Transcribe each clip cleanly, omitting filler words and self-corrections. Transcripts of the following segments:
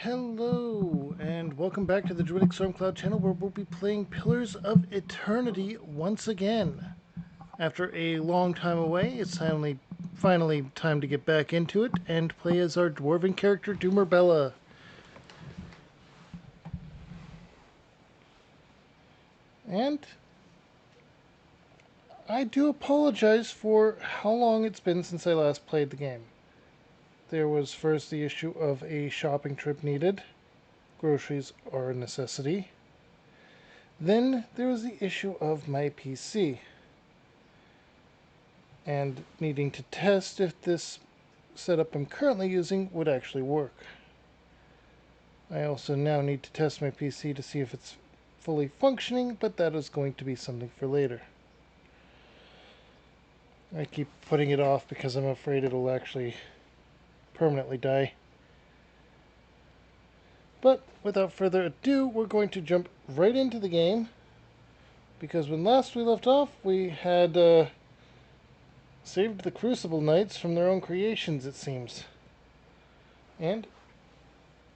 Hello, and welcome back to the Druidic Stormcloud channel where we'll be playing Pillars of Eternity once again. After a long time away, it's finally time to get back into it and play as our dwarven character, Doomer Bella. And I do apologize for how long it's been since I last played the game. There was first the issue of a shopping trip needed. Groceries are a necessity. Then there was the issue of my PC and needing to test if this setup I'm currently using would actually work. I also now need to test my PC to see if it's fully functioning, but that is going to be something for later. I keep putting it off because I'm afraid it'll actually permanently die. But without further ado, we're going to jump right into the game, because when last we left off, we had saved the Crucible Knights from their own creations, it seems. And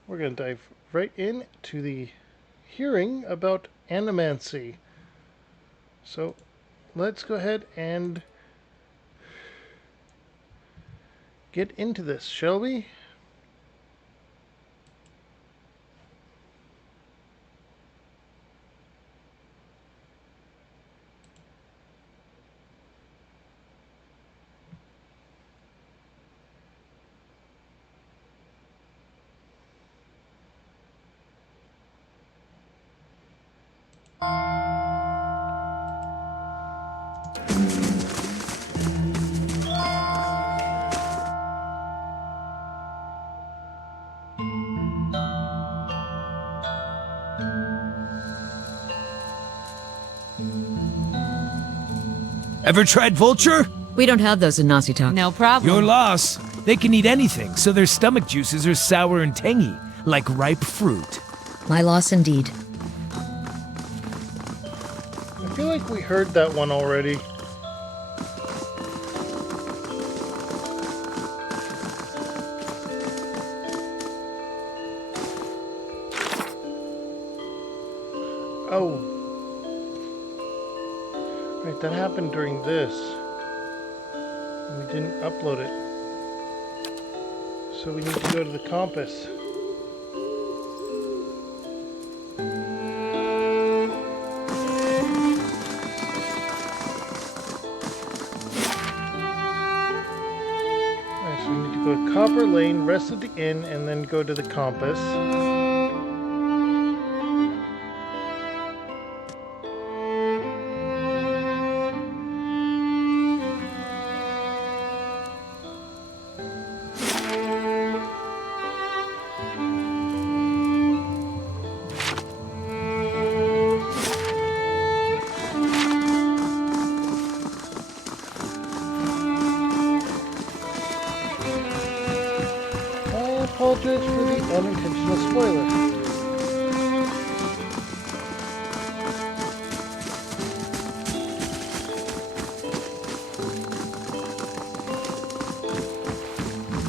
we're going to dive right into the hearing about Animancy. So let's go ahead and get into this, shall we? Ever tried vulture? We don't have those in Nazi Talk. No problem. Your loss. They can eat anything, so their stomach juices are sour and tangy, like ripe fruit. My loss indeed. I feel like we heard that one already. Oh. Right, that happened during this. We didn't upload it. So we need to go to the compass. Alright, so we need to go to Copper Lane, rest at the inn, and then go to the compass. I apologize for the unintentional spoiler.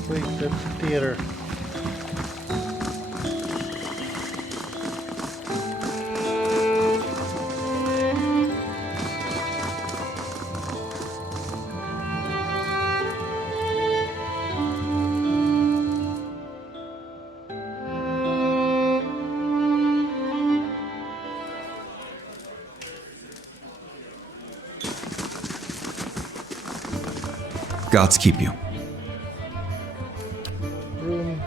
Wait, that's theater. Gods keep you. Room.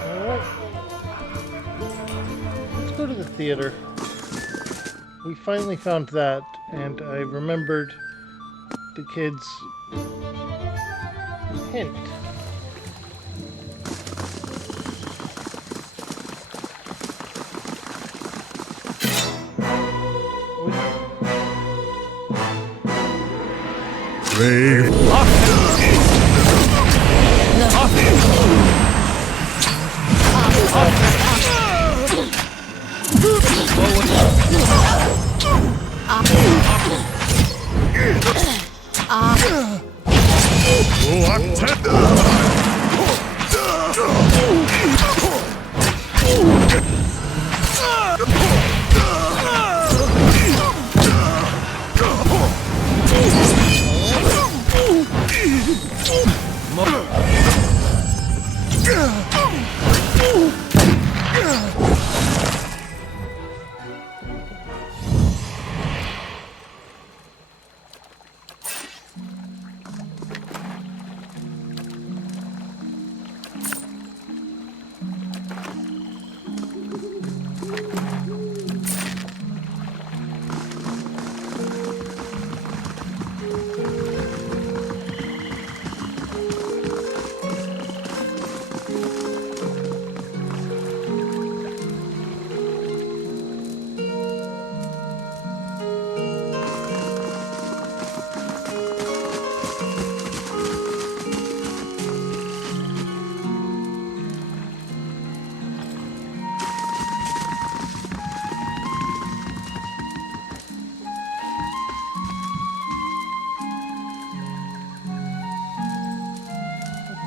Alright. Let's go to the theater. We finally found that, and I remembered the kid's hint. Brave.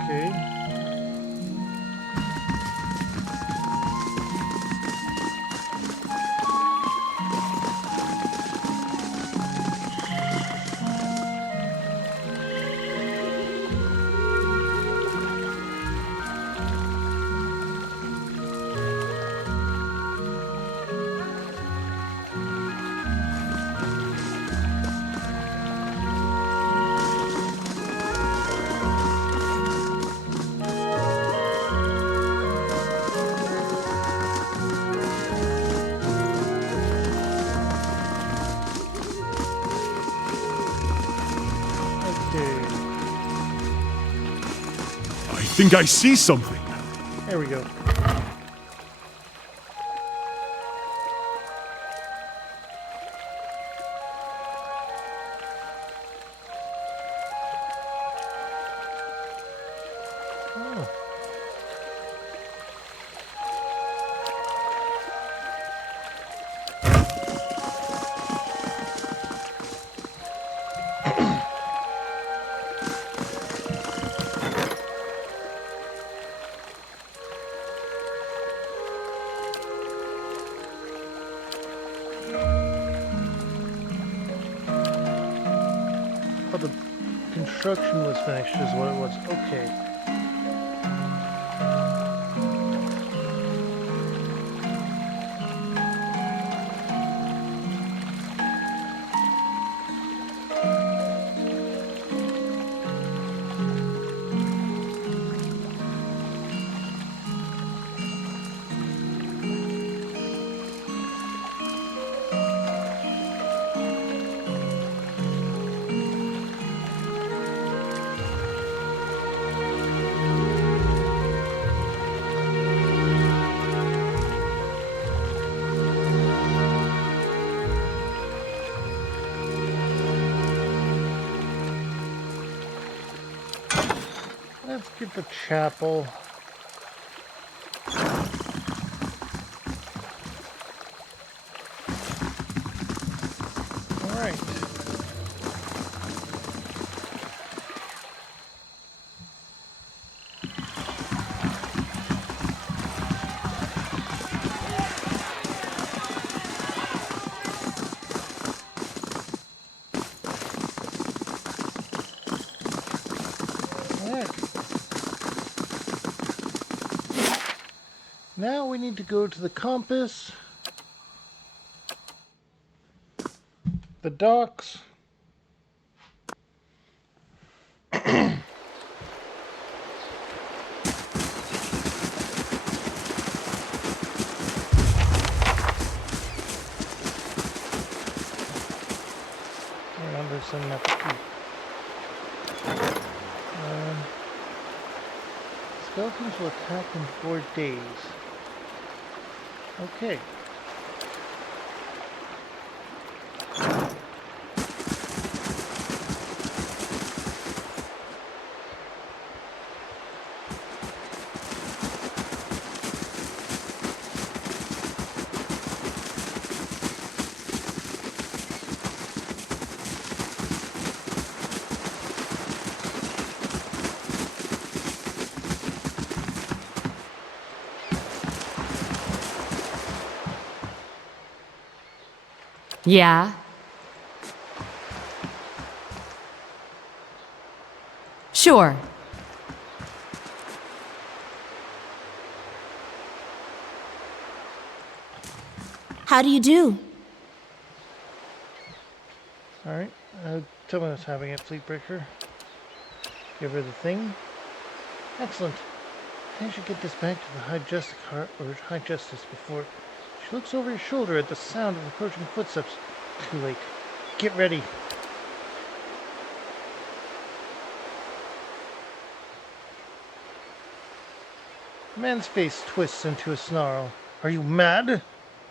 Okay. Okay. I think I see something. There we go. Oh. Oh, the construction was finished is what it was. Okay. Let's get the chapel. All right. Now we need to go to the compass, the docks, and there's some up here. Skeletons will attack in 4 days. Okay. Yeah? Sure. How do you do? Alright, tell me what's happening at Fleetbreaker. Give her the thing. Excellent. I should get this back to the High Justice before she looks over your shoulder at the sound of approaching footsteps. Too late. Get ready. The man's face twists into a snarl. Are you mad?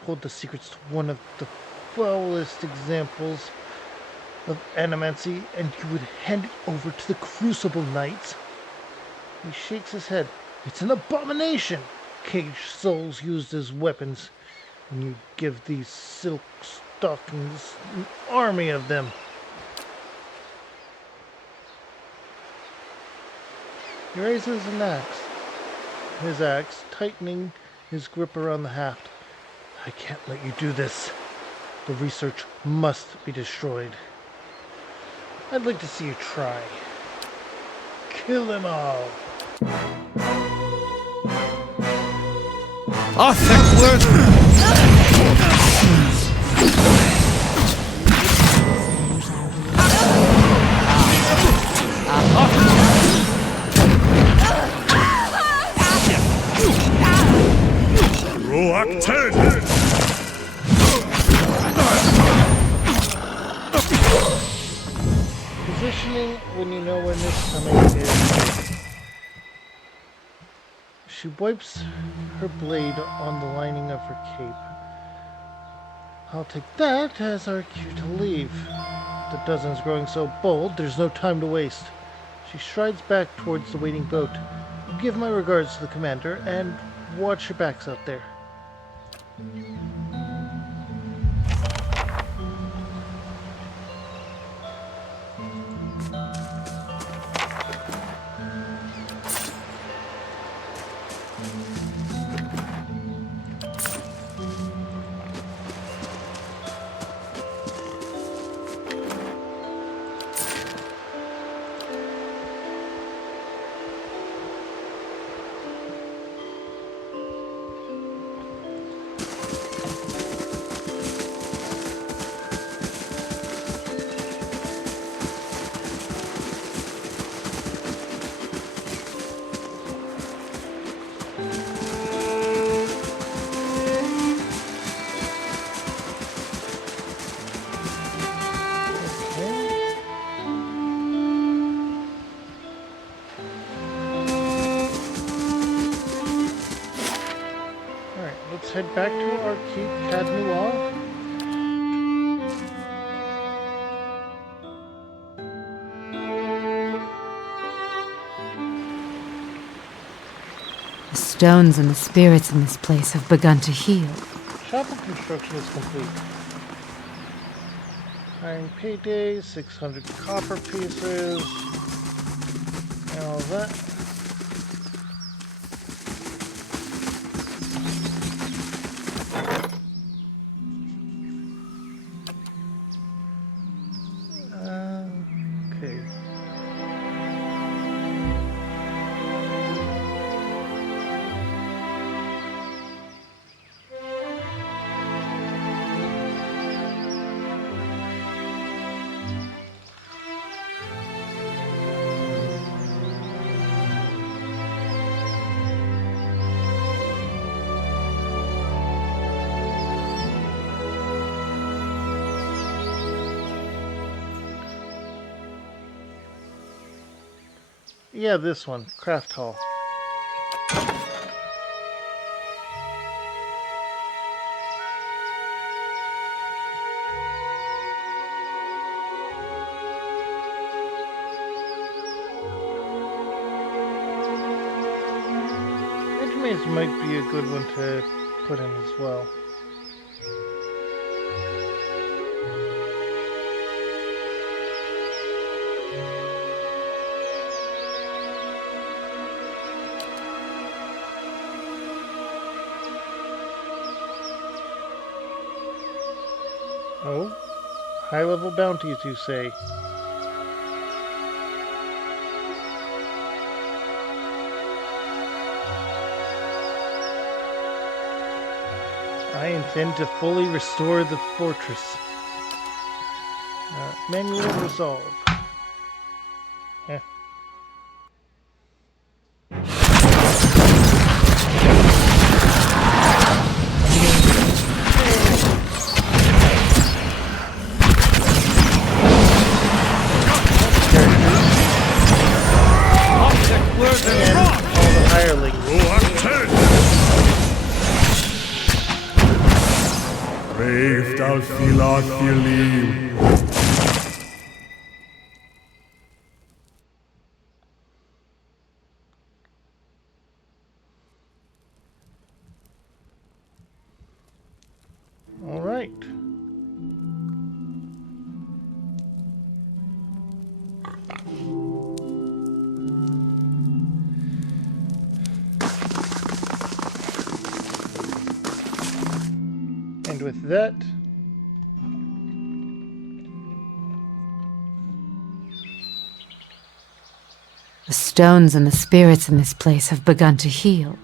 Hold the secrets to one of the foulest examples of animancy, and you would hand it over to the Crucible Knights? He shakes his head. It's an abomination! Caged souls used as weapons, and you give these silk stockings an army of them. He raises an axe. His axe, tightening his grip around the haft. I can't let you do this. The research must be destroyed. I'd like to see you try. Kill them all. Arthur Worth! Roak 10! Positioning when you know when it's coming is... She wipes her blade on the lining of her cape. I'll take that as our cue to leave. The dozen's growing so bold, there's no time to waste. She strides back towards the waiting boat. Give my regards to the commander, and watch your backs out there. Let's head back to our keep, Cadmual. The stones and the spirits in this place have begun to heal. Chapel construction is complete. Iron payday, 600 copper pieces, and all that. Okay. Yeah, this one, Craft Hall. Edge maze might be a good one to put in as well. Oh, high-level bounties, you say? I intend to fully restore the fortress. Manual resolve. Eh. And all the hirelings. Brave Dalfilathilim. All right. And with that, The stones and the spirits in this place have begun to heal.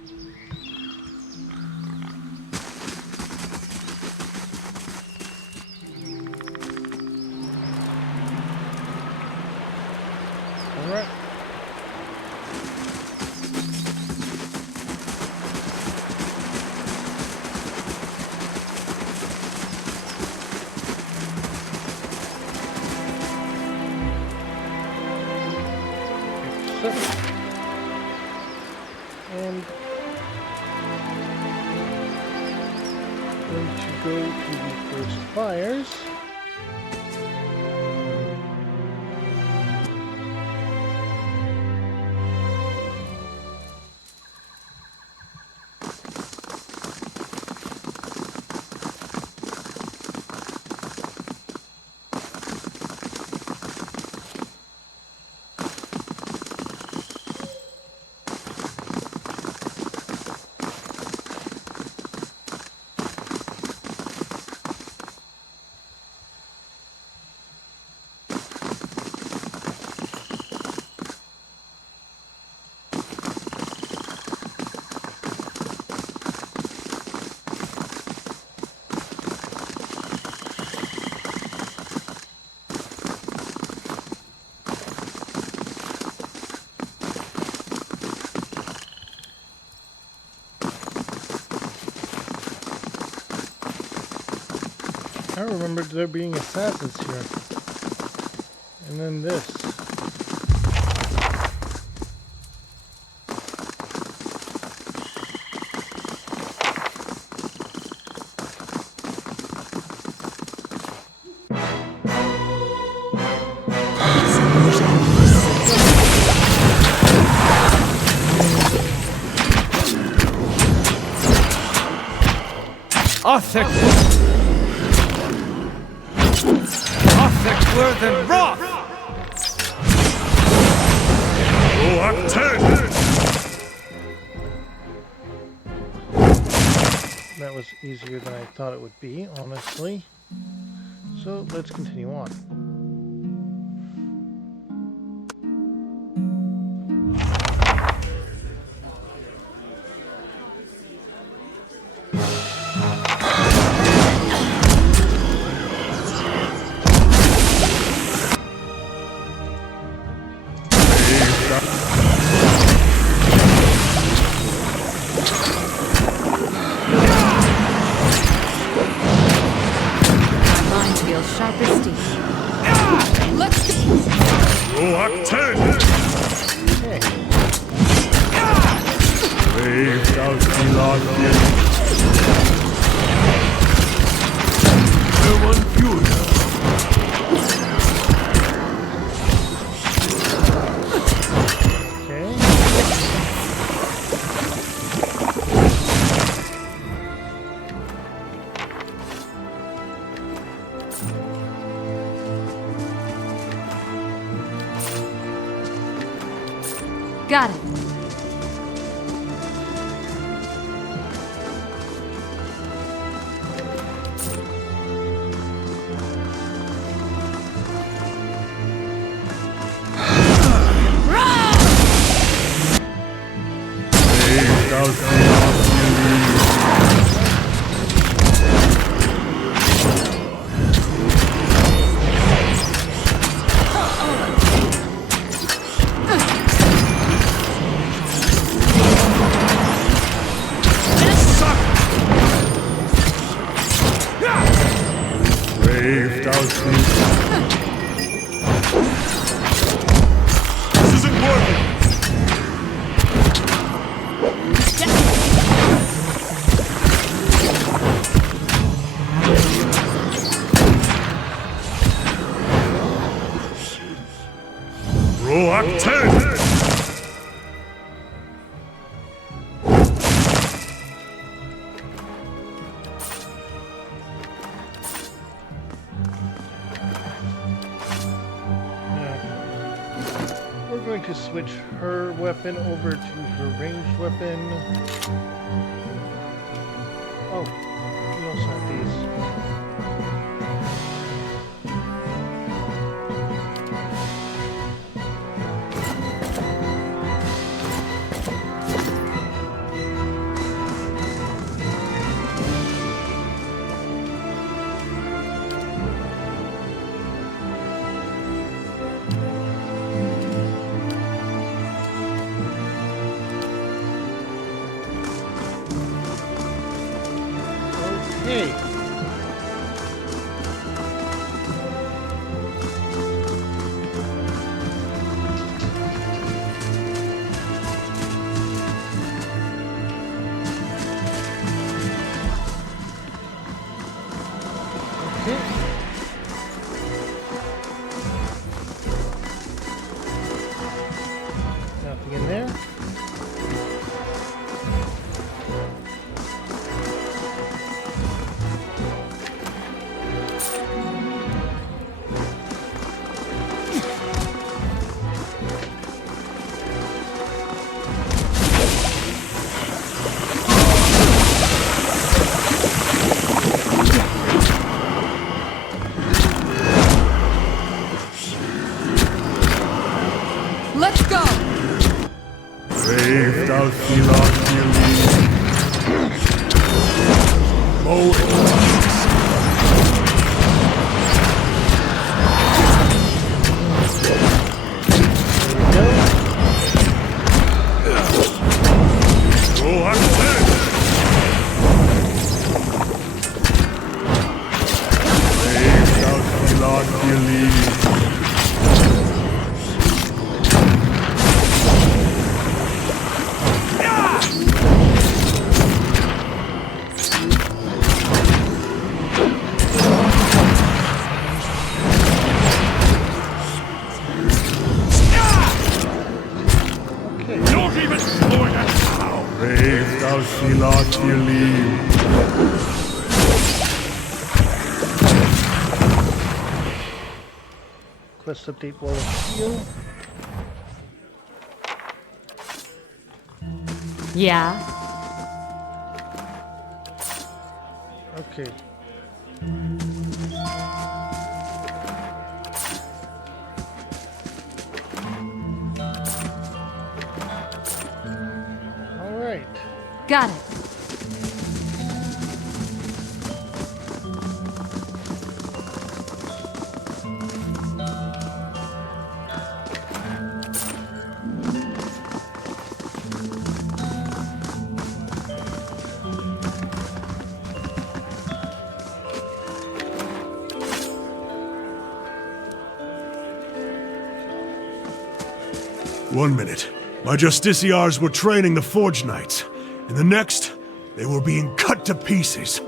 all right. And going to go to the first fires. I remembered there being assassins here. And then this. Arthur! Arthur than Roth! Roach 10! That was easier than I thought it would be, honestly. So let's continue on. Mind feels sharp as steel. Roach 10! Okay. Brave Dalfilathilim. One fury. Okay. Got it. This isn't working! Roak 10! We're going to switch her weapon over to her ranged weapon. Oh, we also have these. Okay. Nothing in there. Let's go! Brave thou Thilac Roak 10! Brave thou Thilac Not even slowing us now! Brave thou Thilac Quest update wall of steel. Yeah? Okay. All right. Got it. One minute, my Justiciars were training the Forge Knights. In the next, they were being cut to pieces.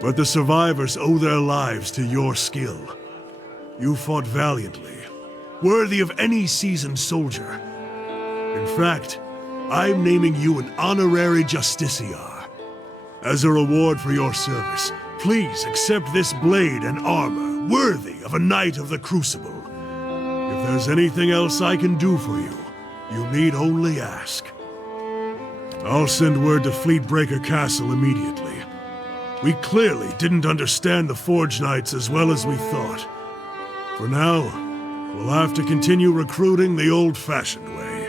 But the survivors owe their lives to your skill. You fought valiantly, worthy of any seasoned soldier. In fact, I'm naming you an honorary Justiciar. As a reward for your service, please accept this blade and armor, worthy of a Knight of the Crucible. If there's anything else I can do for you, you need only ask. I'll send word to Fleetbreaker Castle immediately. We clearly didn't understand the Forge Knights as well as we thought. For now, we'll have to continue recruiting the old-fashioned way.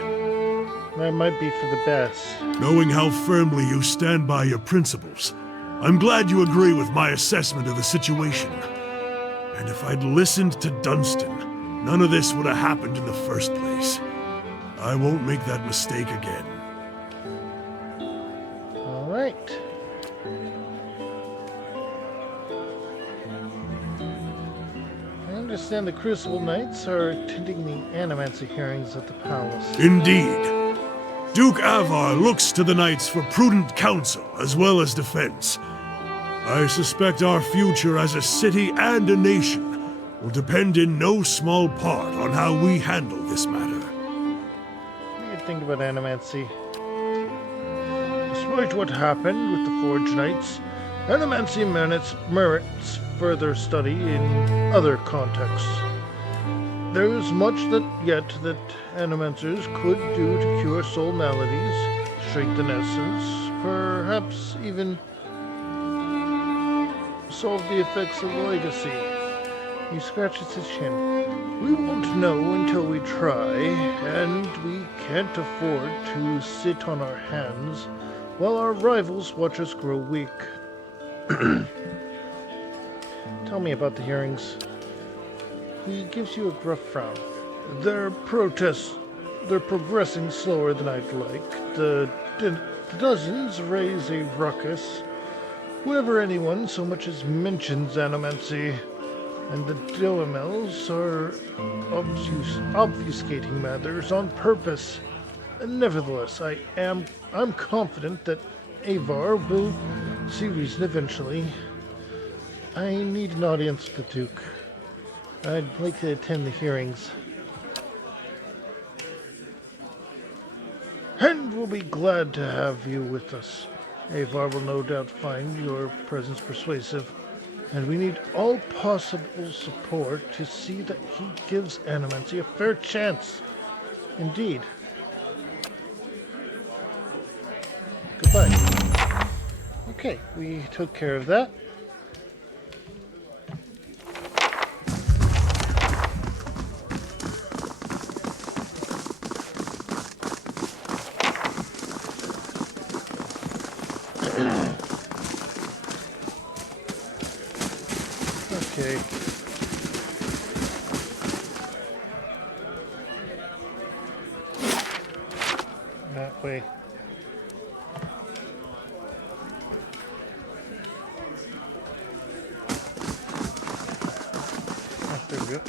That might be for the best. Knowing how firmly you stand by your principles, I'm glad you agree with my assessment of the situation. And if I'd listened to Dunstan, none of this would have happened in the first place. I won't make that mistake again. All right. understand the Crucible Knights are attending the Animancy hearings at the palace. Indeed. Duke Avar looks to the knights for prudent counsel as well as defense. I suspect our future as a city and a nation will depend in no small part on how we handle this matter. What do you think about Animancy? Despite what happened with the Forge Knights, Animancy merits further study in other contexts. There is much that Animancers could do to cure soul maladies, strengthen essence, perhaps even solve the effects of legacy. He scratches his chin. We won't know until we try, and we can't afford to sit on our hands while our rivals watch us grow weak. Tell me about the hearings. He gives you a gruff frown. Their protests, they're progressing slower than I'd like. The dozens raise a ruckus whenever anyone so much as mentions Animancy, and the Doemels are obfuscating matters on purpose. Nevertheless, I'm confident that Avar will see reason eventually. I need an audience with the Duke. I'd like to attend the hearings. And we'll be glad to have you with us. Avar will no doubt find your presence persuasive, and we need all possible support to see that he gives Animancy a fair chance. Indeed. Goodbye. Okay, we took care of that. Okay. That way. Oh, there we go.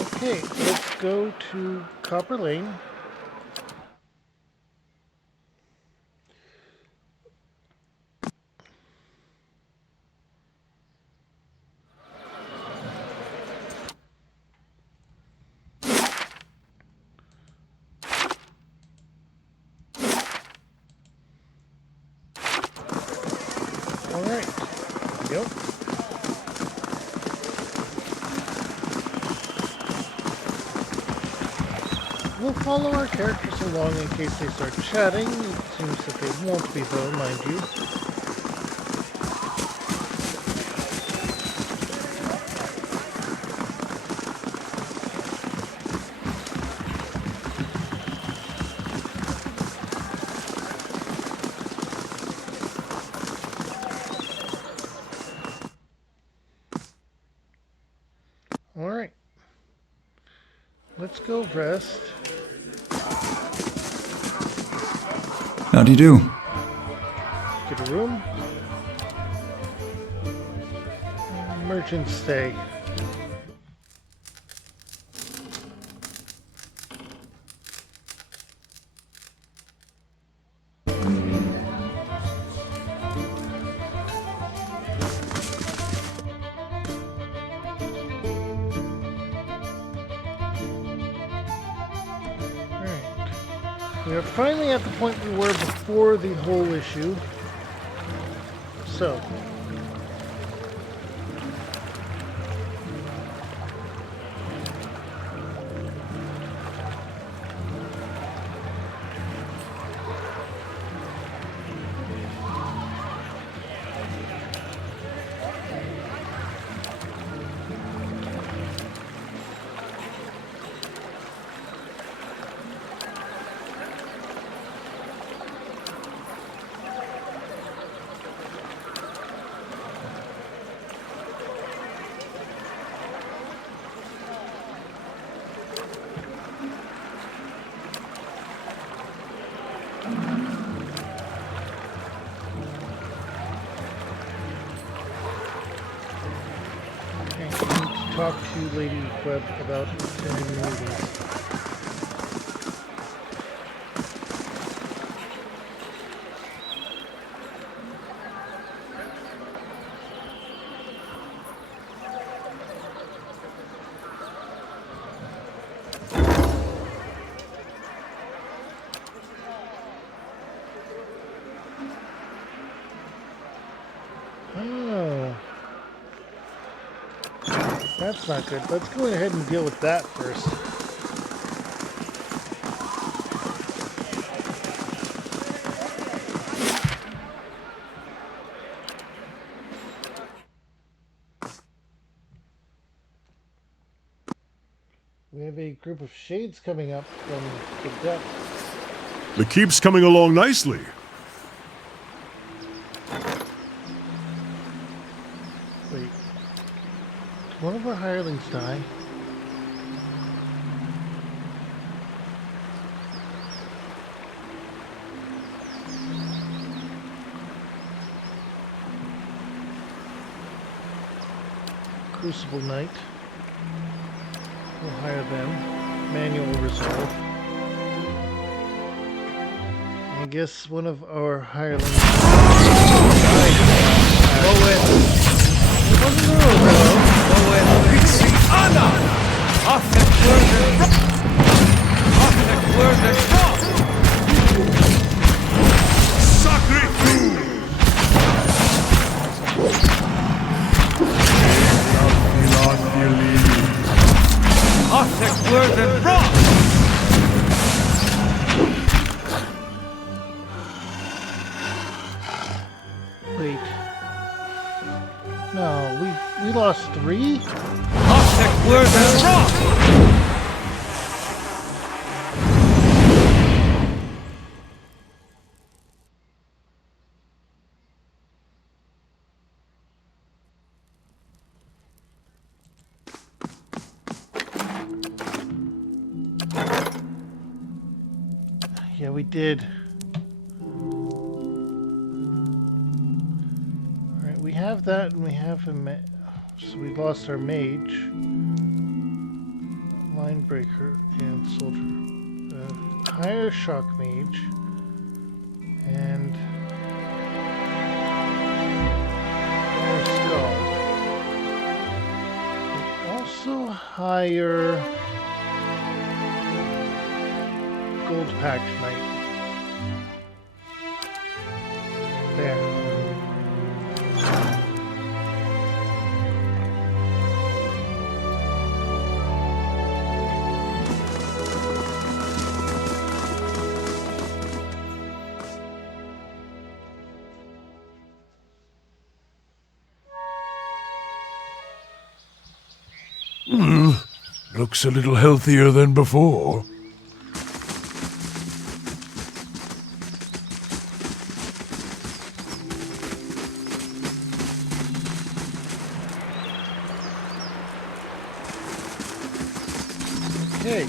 Okay, let's go to Copper Lane. All right, here we go. We'll follow our characters along in case they start chatting. It seems that they won't be though, mind you. Alright. Let's go rest. How do you do? Get a room. Merchant stay. We are finally at the point we were before the whole issue. So. talk to Lady Webb about attending meetings. Oh. That's not good. Let's go ahead and deal with that first. We have a group of shades coming up from the depths. The keep's coming along nicely. Wait. Did one of our hirelings die? Crucible Knight. We'll hire them. Manual resolve. I guess one of our hirelings died. It wasn't early though. Wait. No, we lost 3? Yeah, we did. Alright, we have that and we have a so we lost our mage, line breaker, and soldier. Higher shock mage, and higher skull. Also higher gold packed knight. There. Looks a little healthier than before. Okay.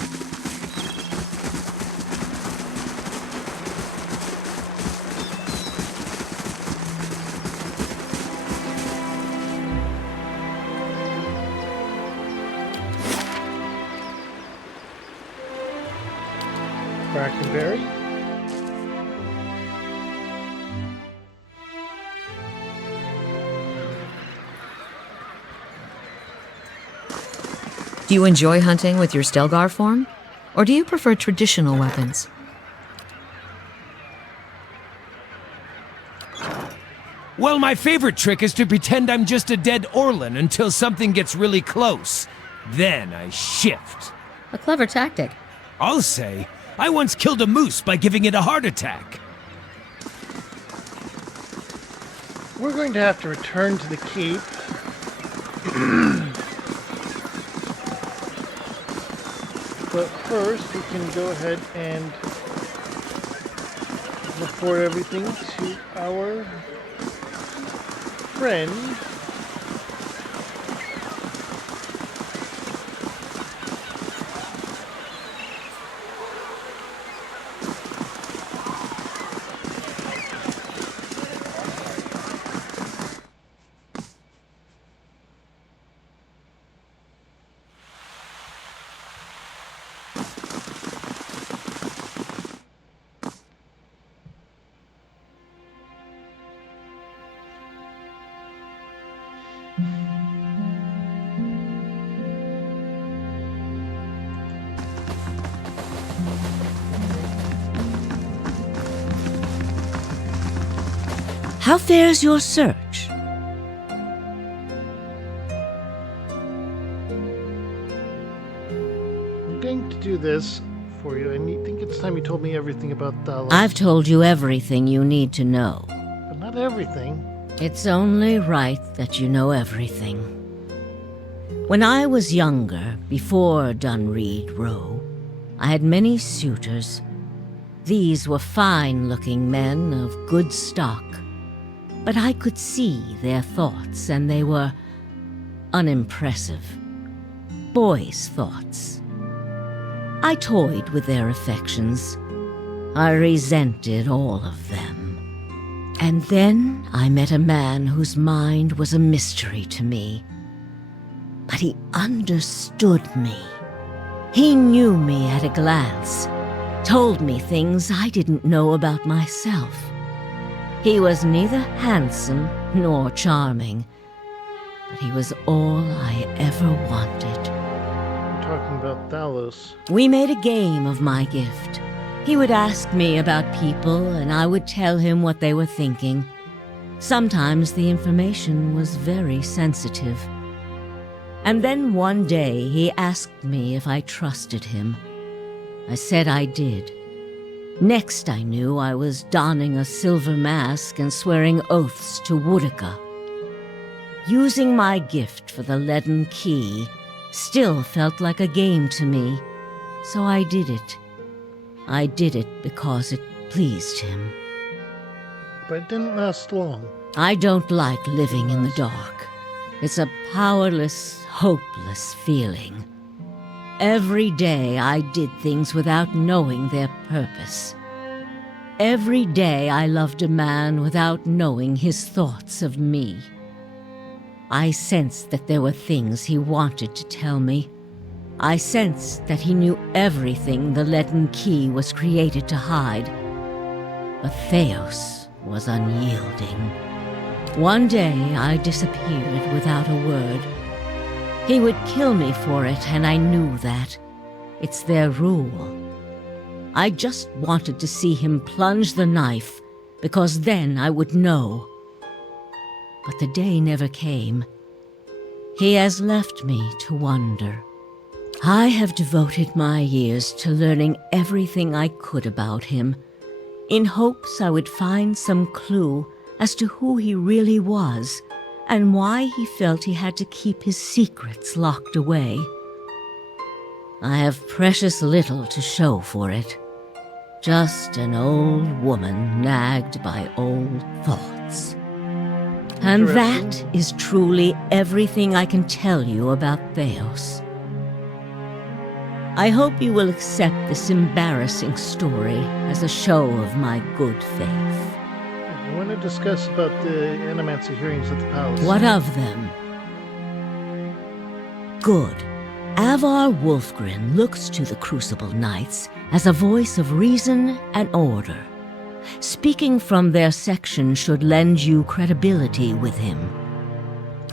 Brackenberry. Do you enjoy hunting with your Stelgar form? Or do you prefer traditional weapons? Well, my favorite trick is to pretend I'm just a dead Orlan until something gets really close. Then I shift. A clever tactic. I'll say, I once killed a moose by giving it a heart attack. We're going to have to return to the keep. But first, we can go ahead and report everything to our friend. How fares your search? I'm going to do this for you. I think it's time you told me everything about Talos. I've told you everything you need to know. But not everything. It's only right that you know everything. When I was younger, before Dunreed Row, I had many suitors. These were fine-looking men of good stock, but I could see their thoughts, and they were unimpressive. Boys' thoughts. I toyed with their affections. I resented all of them. And then I met a man whose mind was a mystery to me. But he understood me. He knew me at a glance, told me things I didn't know about myself. He was neither handsome nor charming, but he was all I ever wanted. I'm talking about Talos. We made a game of my gift. He would ask me about people, and I would tell him what they were thinking. Sometimes the information was very sensitive. And then one day he asked me if I trusted him. I said I did. Next I knew I was donning a silver mask and swearing oaths to Woodica. Using my gift for the leaden key still felt like a game to me, so I did it. I did it because it pleased him. But it didn't last long. I don't like living in the dark. It's a powerless, hopeless feeling. Every day I did things without knowing their purpose. Every day I loved a man without knowing his thoughts of me. I sensed that there were things he wanted to tell me. I sensed that he knew everything the leaden key was created to hide. But Theos was unyielding. One day I disappeared without a word. He would kill me for it, and I knew that. It's their rule. I just wanted to see him plunge the knife, because then I would know. But the day never came. He has left me to wonder. I have devoted my years to learning everything I could about him, in hopes I would find some clue as to who he really was, and why he felt he had to keep his secrets locked away. I have precious little to show for it. Just an old woman nagged by old thoughts. And that is truly everything I can tell you about Theos. I hope you will accept this embarrassing story as a show of my good faith. I want to discuss about the Animancy hearings at the palace. What of them? Good. Avar Wolfgren looks to the Crucible Knights as a voice of reason and order. Speaking from their section should lend you credibility with him.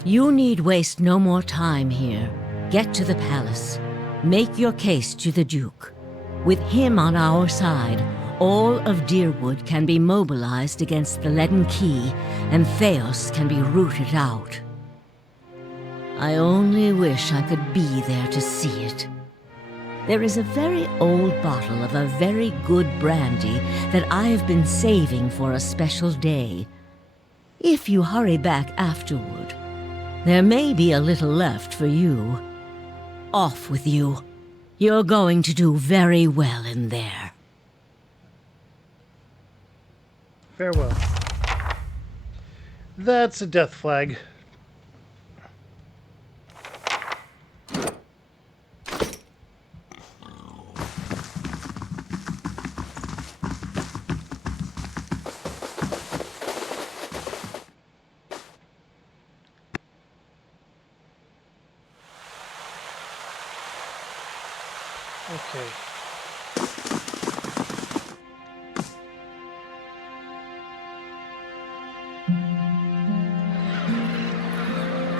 You need waste no more time here. Get to the palace. Make your case to the Duke. With him on our side, all of Deerwood can be mobilized against the leaden key, and Theos can be rooted out. I only wish I could be there to see it. There is a very old bottle of a very good brandy that I have been saving for a special day. If you hurry back afterward, there may be a little left for you. Off with you. You're going to do very well in there. Farewell. That's a death flag. Okay.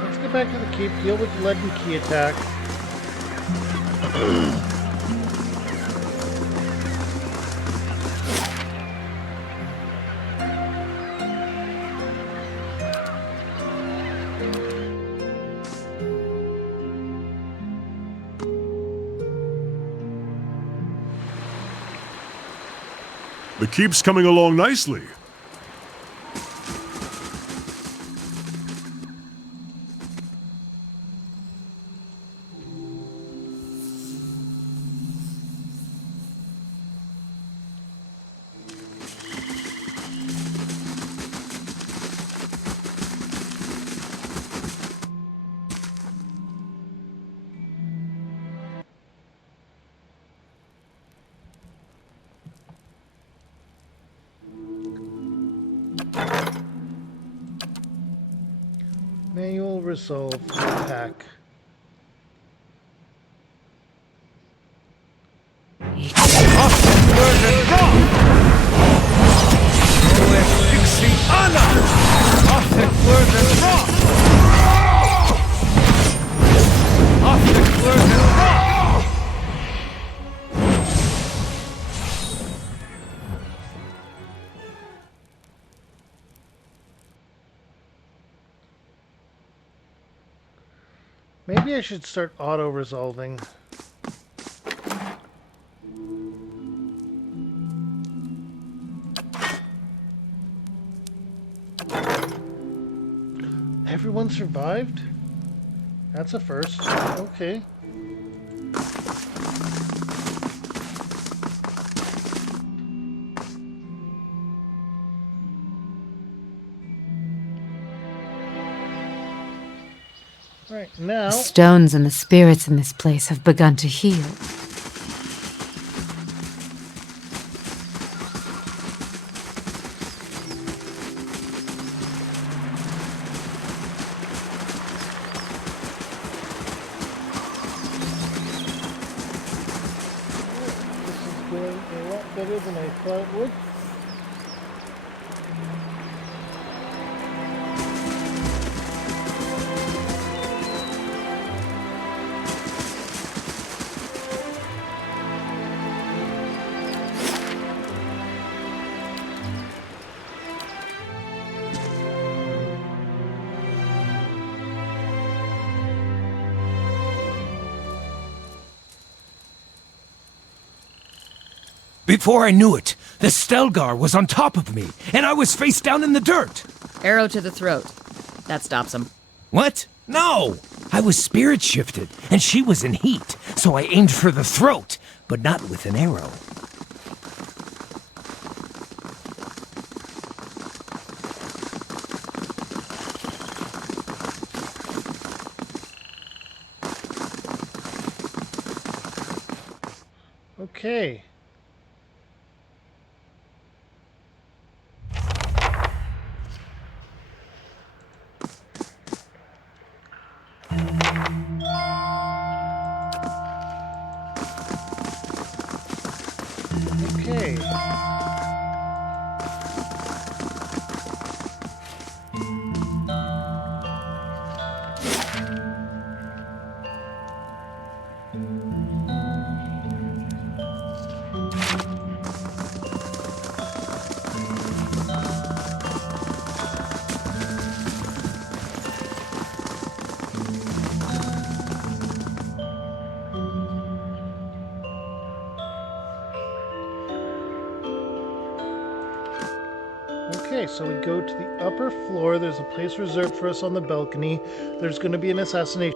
Let's get back to the keep, deal with the leaden key attack. The keep's coming along nicely. Manual resolve pack. Maybe I should start auto-resolving. Everyone survived? That's a first. Okay. Right, now... The stones and the spirits in this place have begun to heal. This is going a lot better than I thought it would. Before I knew it, the Stelgar was on top of me, and I was face down in the dirt. Arrow to the throat. That stops him. What? No! I was spirit shifted, and she was in heat, so I aimed for the throat, but not with an arrow. Okay. Okay. Okay, so we go to the upper floor. There's a place reserved for us on the balcony. There's going to be an assassination.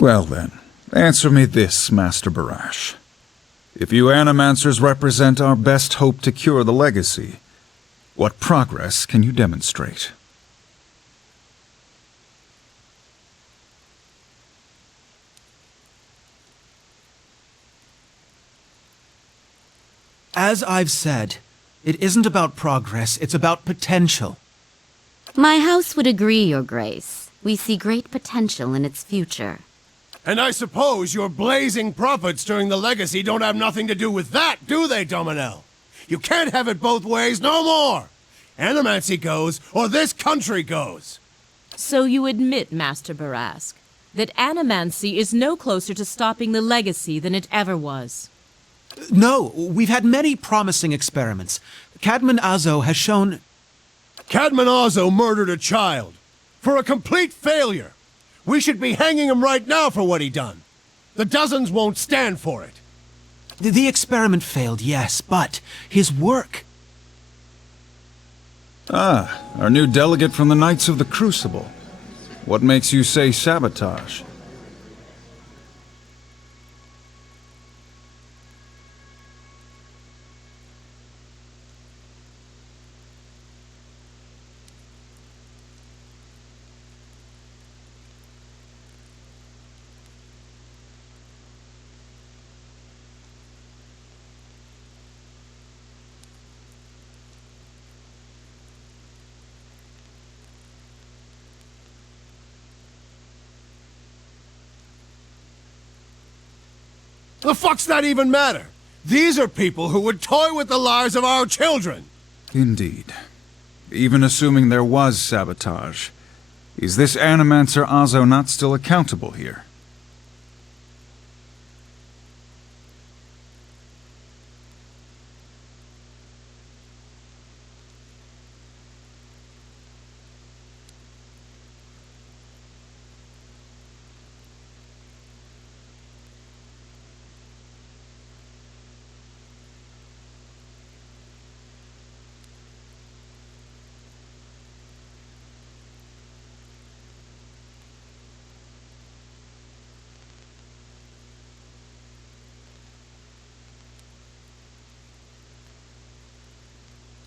Well then, answer me this, Master Barash. If you Animancers represent our best hope to cure the legacy, what progress can you demonstrate? As I've said, it isn't about progress, it's about potential. My house would agree, Your Grace. We see great potential in its future. And I suppose your blazing profits during the legacy don't have nothing to do with that, do they, Dominel? You can't have it both ways no more! Animancy goes, or this country goes! So you admit, Master Barask, that Animancy is no closer to stopping the legacy than it ever was? No, we've had many promising experiments. Cadman Azo has shown... Cadman Azo murdered a child. For a complete failure. We should be hanging him right now for what he done. The dozens won't stand for it. The experiment failed, yes, but his work... Ah, our new delegate from the Knights of the Crucible. What makes you say sabotage? The fuck's that even matter? These are people who would toy with the lives of our children! Indeed. Even assuming there was sabotage, is this Animancer Azo not still accountable here?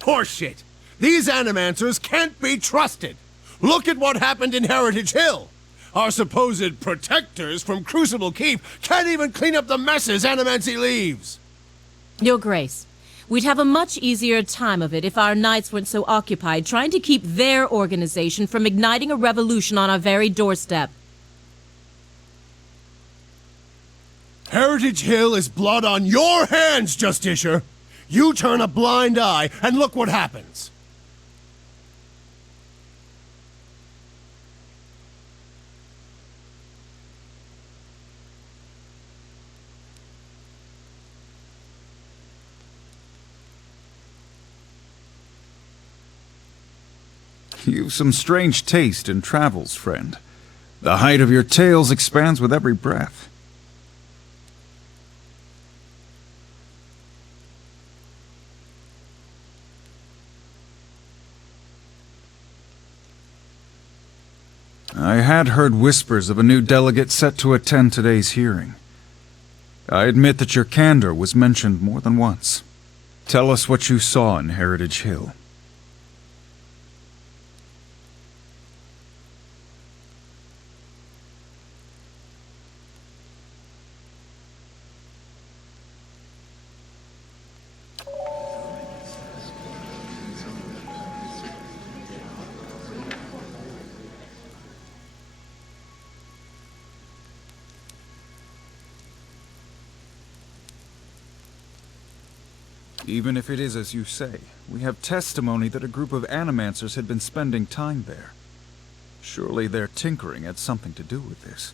Horseshit! These Animancers can't be trusted! Look at what happened in Heritage Hill! Our supposed protectors from Crucible Keep can't even clean up the messes Animancy leaves! Your Grace, we'd have a much easier time of it if our knights weren't so occupied trying to keep their organization from igniting a revolution on our very doorstep. Heritage Hill is blood on your hands, Justicia! You turn a blind eye, and look what happens. You've some strange taste in travels, friend. The height of your tales expands with every breath. I had heard whispers of a new delegate set to attend today's hearing. I admit that your candor was mentioned more than once. Tell us what you saw in Heritage Hill. Even if it is as you say, we have testimony that a group of animancers had been spending time there. Surely their tinkering had something to do with this.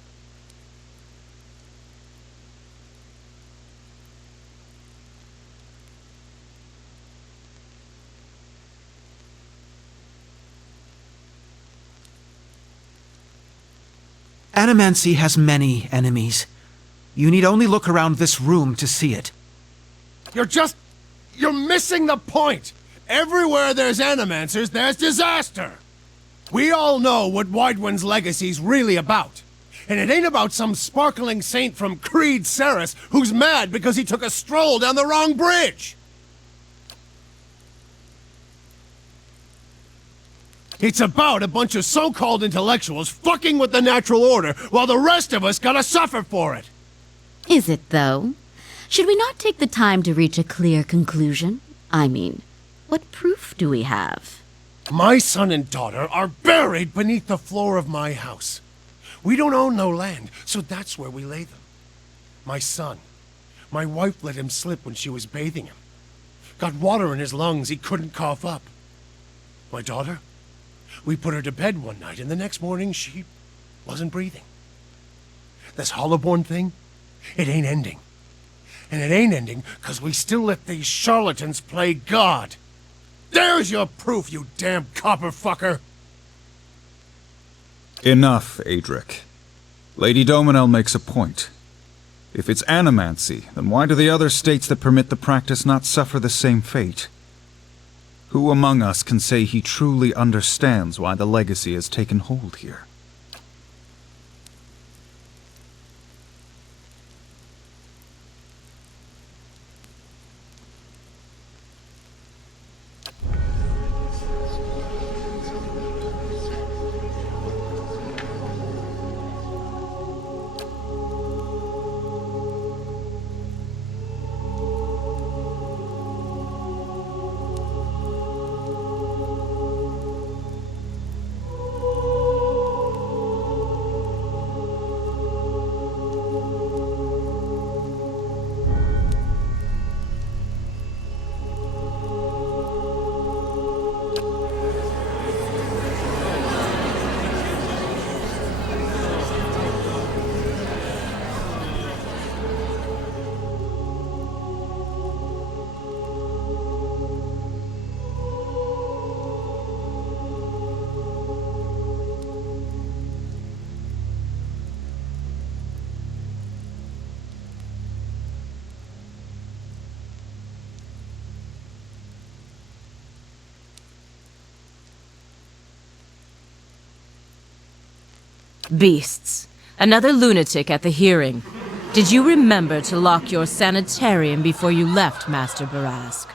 Animancy has many enemies. You need only look around this room to see it. You're missing the point! Everywhere there's animancers, there's disaster! We all know what Wydwin's legacy's really about. And it ain't about some sparkling saint from Creed Ceres who's mad because he took a stroll down the wrong bridge! It's about a bunch of so-called intellectuals fucking with the natural order while the rest of us gotta suffer for it! Is it, though? Should we not take the time to reach a clear conclusion? I mean, what proof do we have? My son and daughter are buried beneath the floor of my house. We don't own no land, so that's where we lay them. My son. My wife let him slip when she was bathing him. Got water in his lungs he couldn't cough up. My daughter? We put her to bed one night, and the next morning she wasn't breathing. This Hollowborn thing, it ain't ending. And it ain't ending because we still let these charlatans play God. There's your proof, you damn copper fucker! Enough, Adric. Lady Dominel makes a point. If it's animancy, then why do the other states that permit the practice not suffer the same fate? Who among us can say he truly understands why the legacy has taken hold here? Beasts. Another lunatic at the hearing. Did you remember to lock your sanitarium before you left, Master Barask?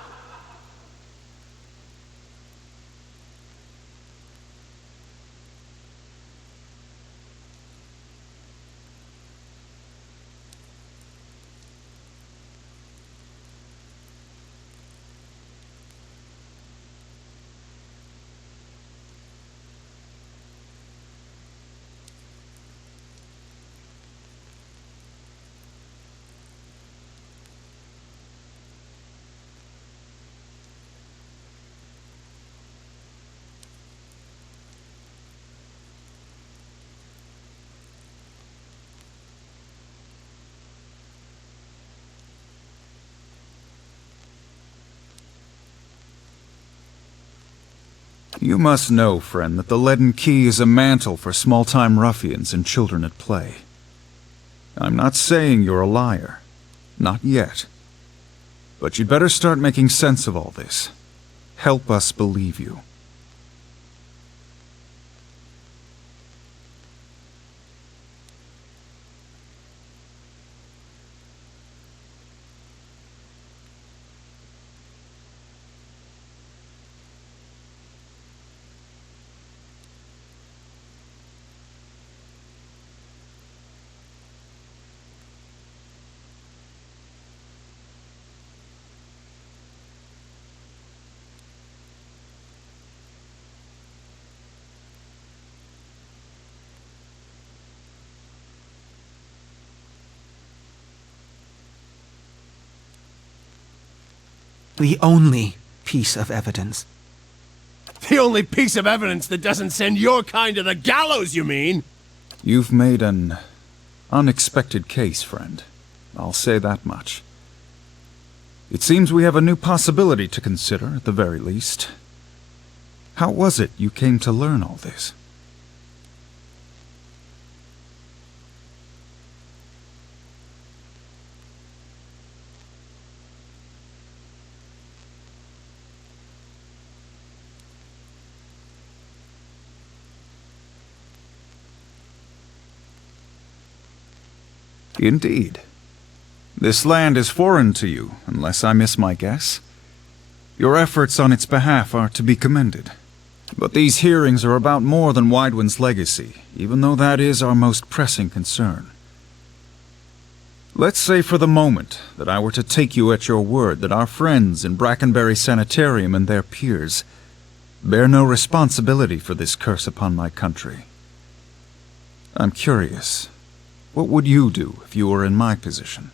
You must know, friend, that the Leaden Key is a mantle for small-time ruffians and children at play. I'm not saying you're a liar. Not yet. But you'd better start making sense of all this. Help us believe you. The only piece of evidence. The only piece of evidence that doesn't send your kind to the gallows, you mean? You've made an unexpected case, friend. I'll say that much. It seems we have a new possibility to consider, at the very least. How was it you came to learn all this? Indeed. This land is foreign to you, unless I miss my guess. Your efforts on its behalf are to be commended. But these hearings are about more than Wydwin's legacy, even though that is our most pressing concern. Let's say for the moment that I were to take you at your word that our friends in Brackenbury Sanitarium and their peers bear no responsibility for this curse upon my country. I'm curious. What would you do if you were in my position?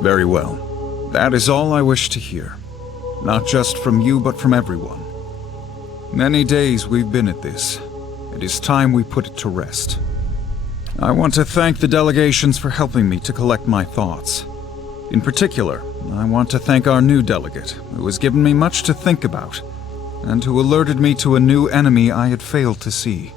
Very well. That is all I wish to hear. Not just from you, but from everyone. Many days we've been at this. It is time we put it to rest. I want to thank the delegations for helping me to collect my thoughts. In particular, I want to thank our new delegate, who has given me much to think about, and who alerted me to a new enemy I had failed to see.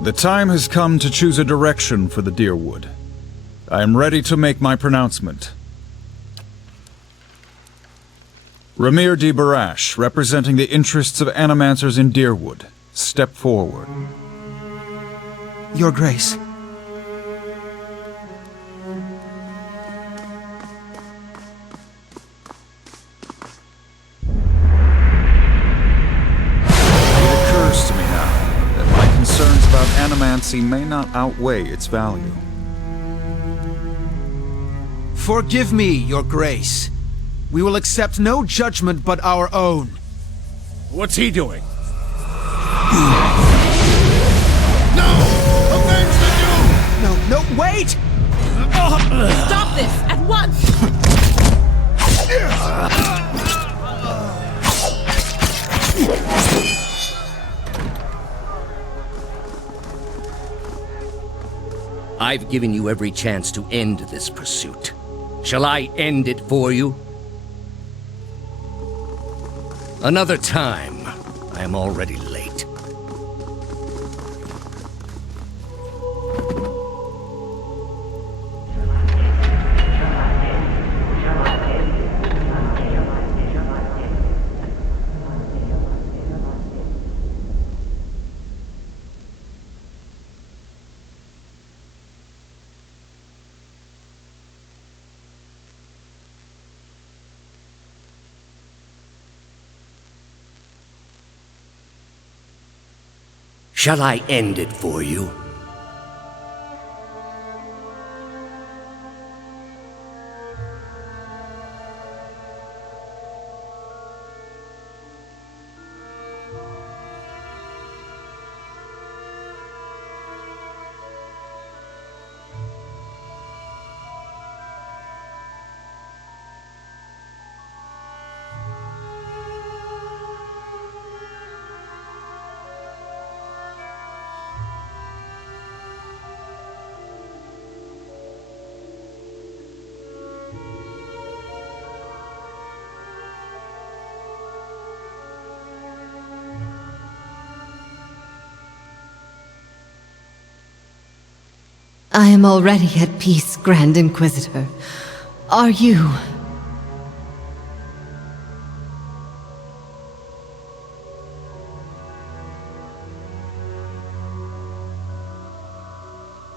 The time has come to choose a direction for the Dyrwood. I am ready to make my pronouncement. Ramir de Barash, representing the interests of Animancers in Dyrwood, step forward. Your Grace. Concerns about animancy may not outweigh its value. Forgive me, Your Grace. We will accept no judgment but our own. What's he doing? No! Avenge the Doom! No, wait! Stop this at once! I've given you every chance to end this pursuit. Shall I end it for you? Another time. I am already late. Shall I end it for you? I am already at peace, Grand Inquisitor. Are you?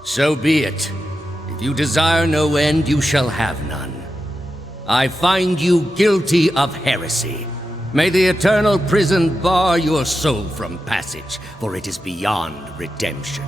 So be it. If you desire no end, you shall have none. I find you guilty of heresy. May the eternal prison bar your soul from passage, for it is beyond redemption.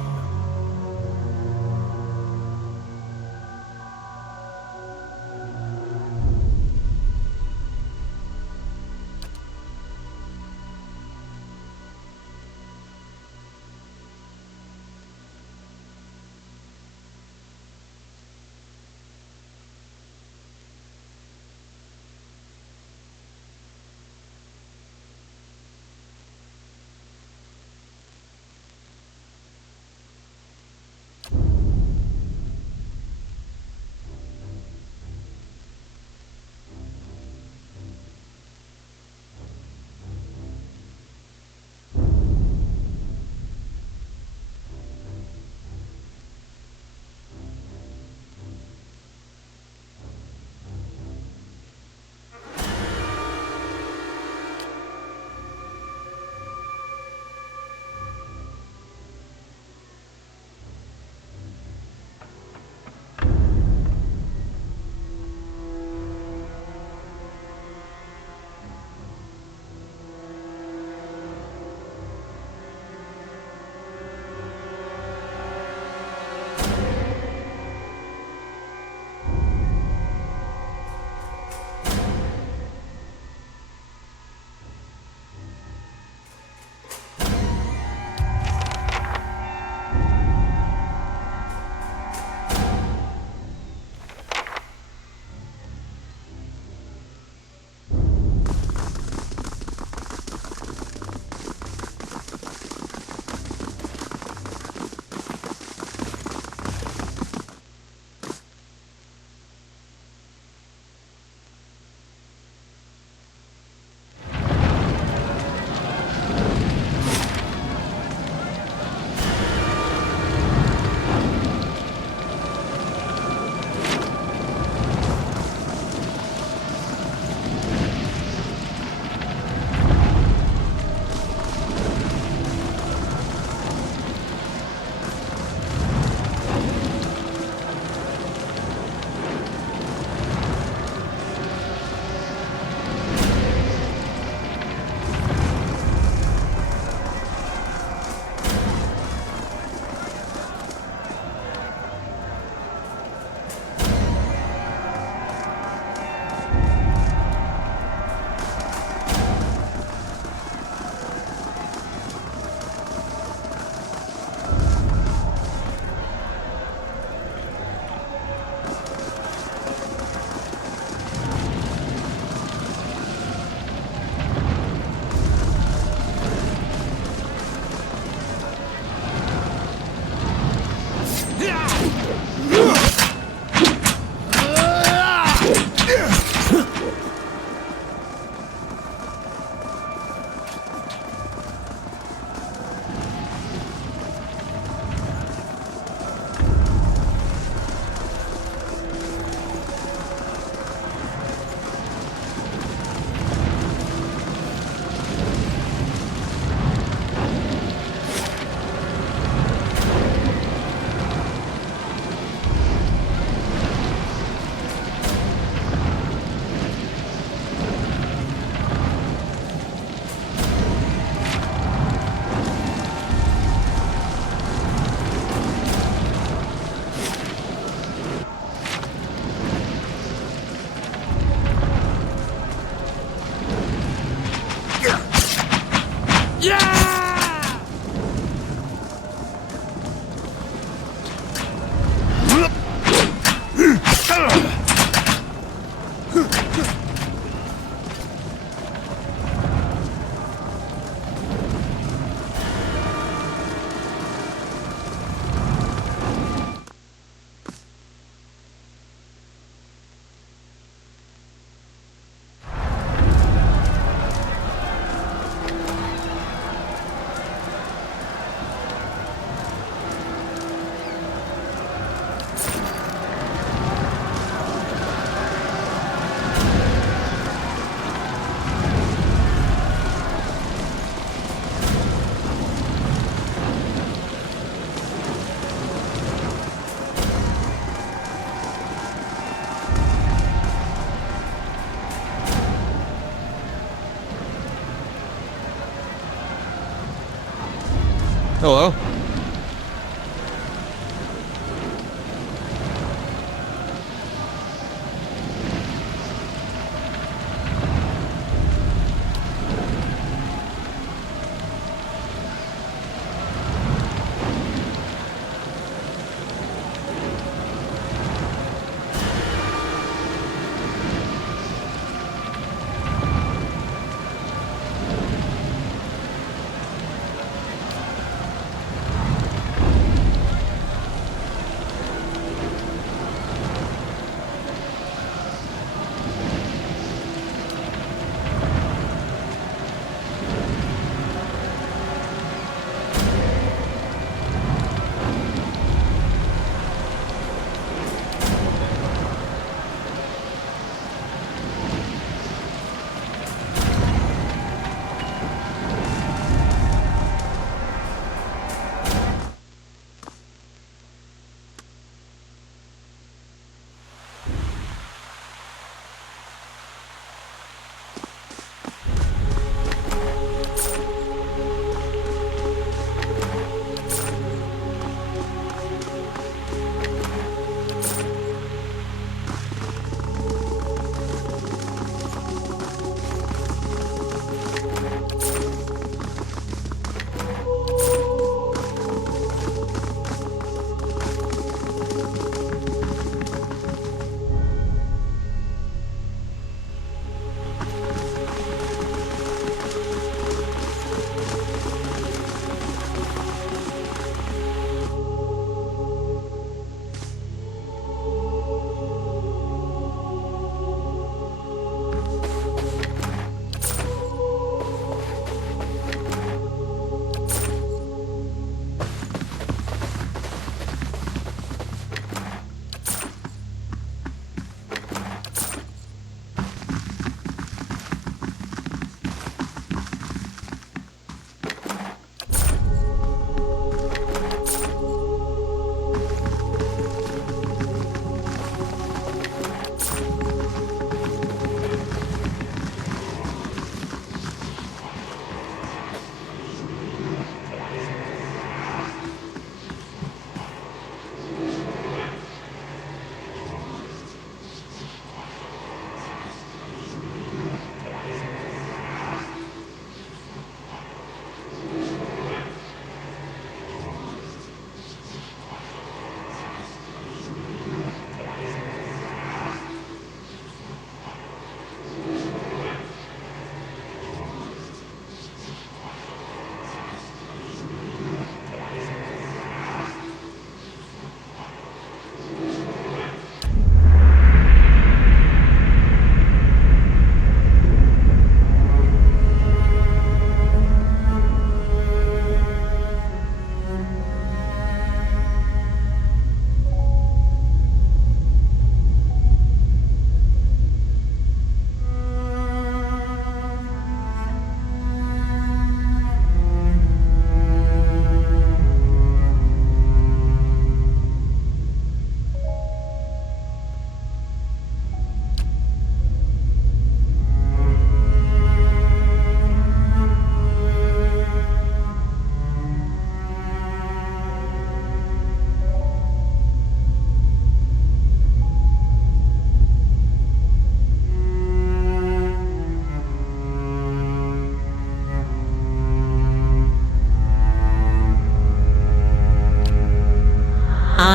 Hello.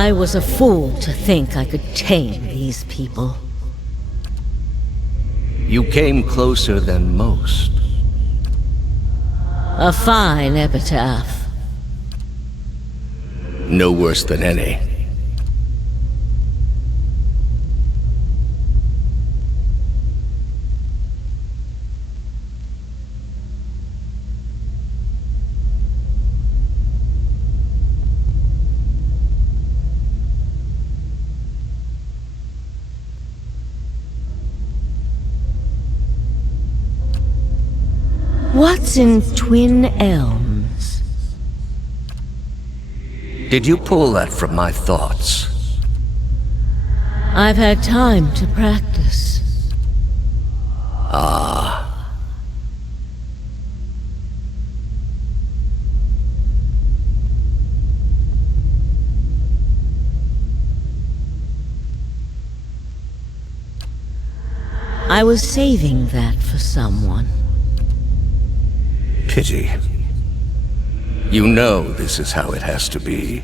I was a fool to think I could tame these people. You came closer than most. A fine epitaph. No worse than any. What's in Twin Elms? Did you pull that from my thoughts? I've had time to practice. Ah. I was saving that for someone. Pity. You know this is how it has to be.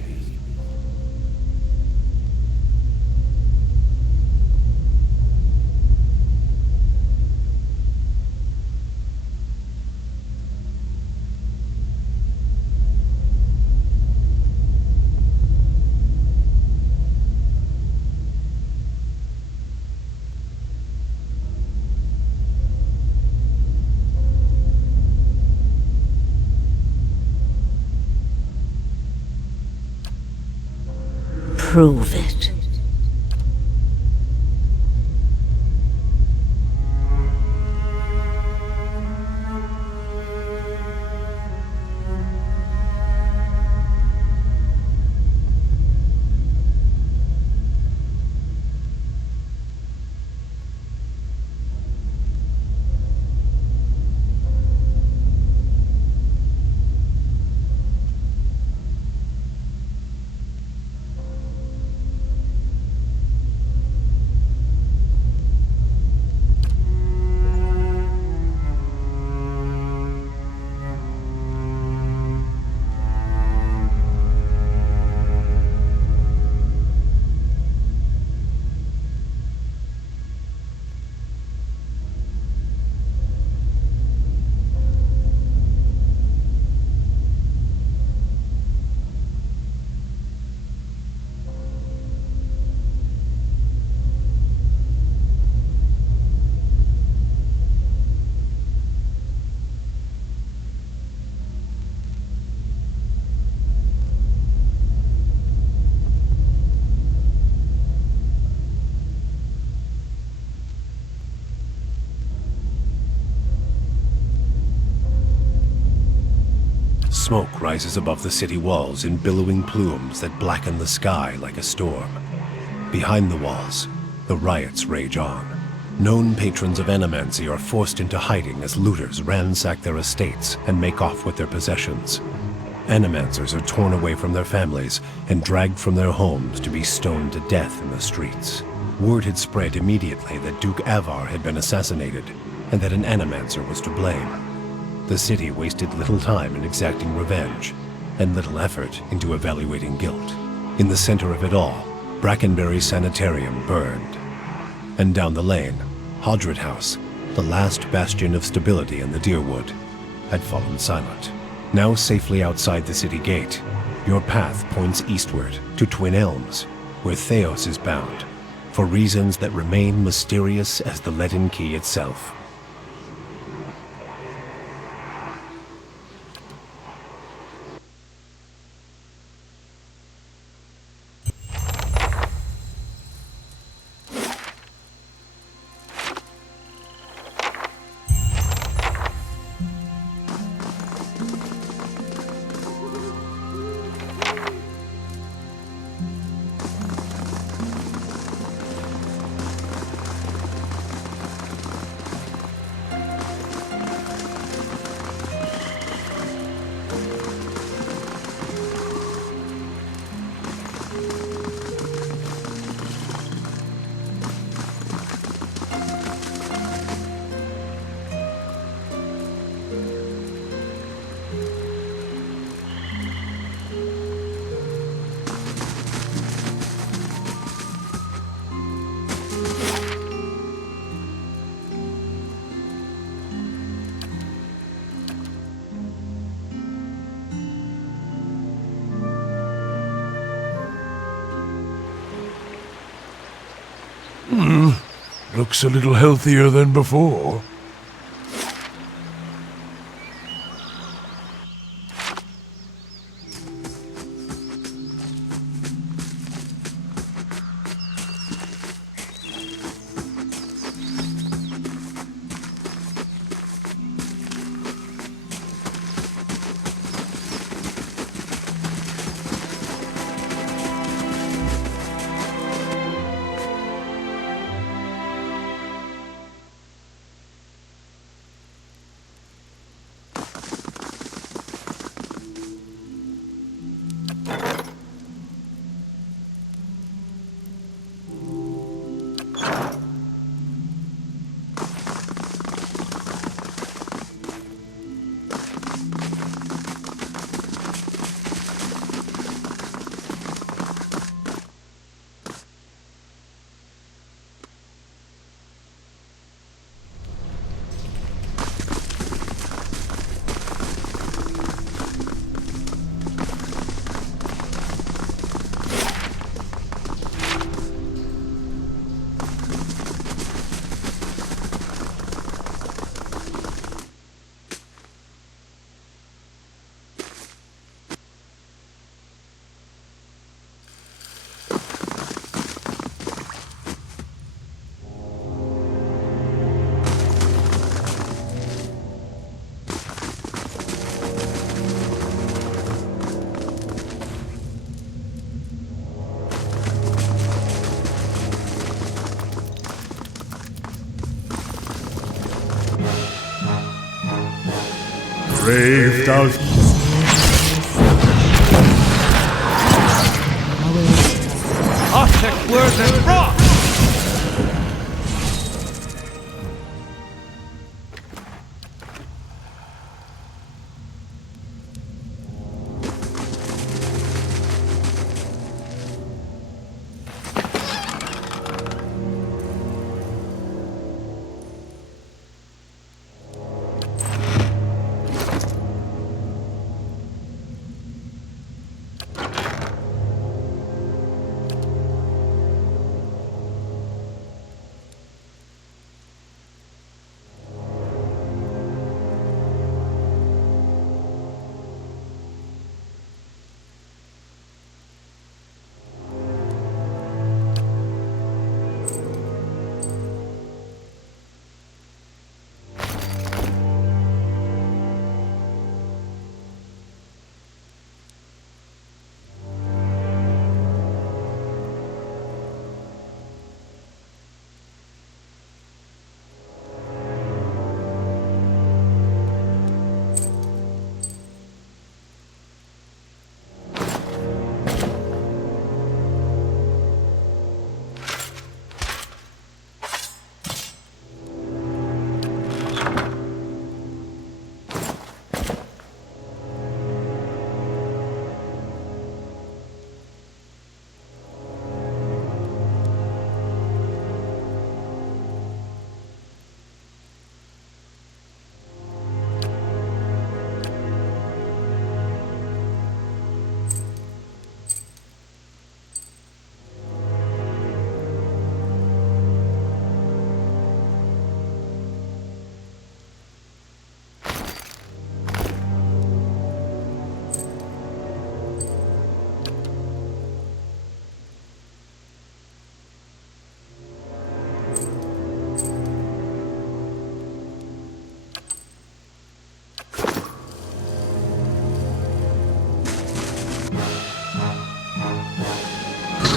Prove it. Smoke rises above the city walls in billowing plumes that blacken the sky like a storm. Behind the walls, the riots rage on. Known patrons of Animancy are forced into hiding as looters ransack their estates and make off with their possessions. Animancers are torn away from their families and dragged from their homes to be stoned to death in the streets. Word had spread immediately that Duke Avar had been assassinated, and that an Animancer was to blame. The city wasted little time in exacting revenge, and little effort into evaluating guilt. In the center of it all, Brackenberry Sanitarium burned. And down the lane, Hodred House, the last bastion of stability in the Deerwood, had fallen silent. Now safely outside the city gate, your path points eastward to Twin Elms, where Theos is bound, for reasons that remain mysterious as the Leaden Key itself. Looks a little healthier than before. Brave thou. Arctic words and rock!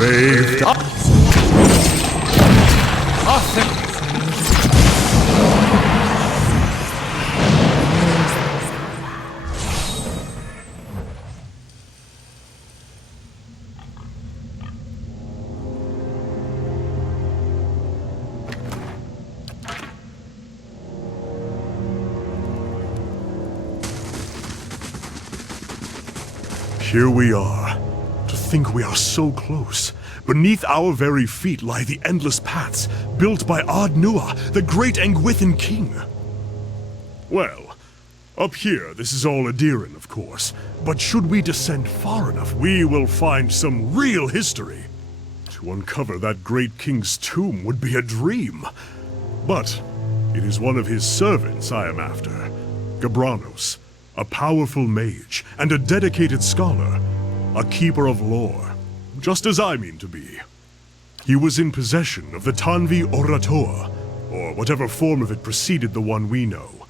Brave. Awesome! Here we are. To think we are so close. Beneath our very feet lie the endless paths built by Ard Nua, the great Engwithan king. Well, up here this is all Adiran, of course, but should we descend far enough, we will find some real history. To uncover that great king's tomb would be a dream. But it is one of his servants I am after, Gabranos, a powerful mage and a dedicated scholar, a keeper of lore, just as I mean to be. He was in possession of the Tanvi Oratoa, or whatever form of it preceded the one we know.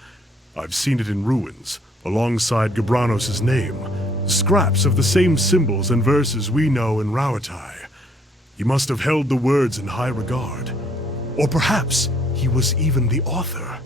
I've seen it in ruins, alongside Gabranos' name, scraps of the same symbols and verses we know in Rauatai. He must have held the words in high regard. Or perhaps he was even the author.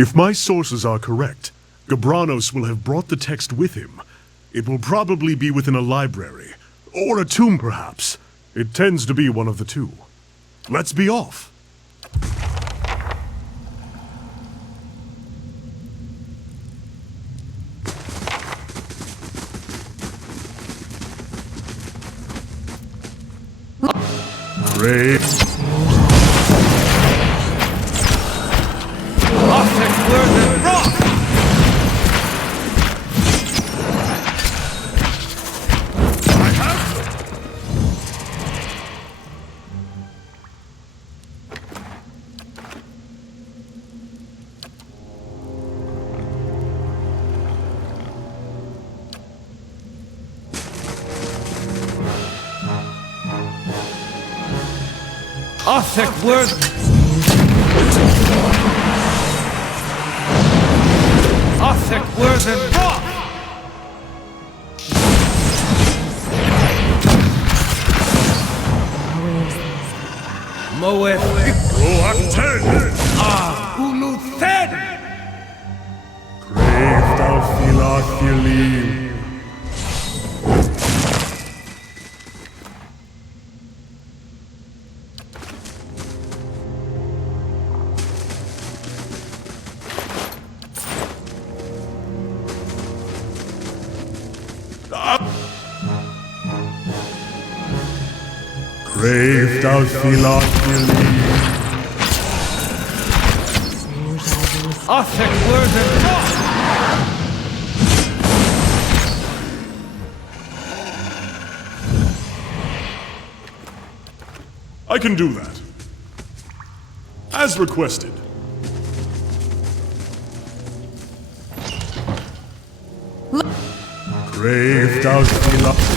If my sources are correct, Gabranos will have brought the text with him. It will probably be within a library, or a tomb perhaps. It tends to be one of the two. Let's be off. Great. Arthur Worth. Arthur Worthen Rock. Moeth. Roakten. Uluthen. Grave Dalfilathilim. Grave Dalfilathilim. Arthur Worthen Rock. I can do that. As requested. Grave Dalfilathilim.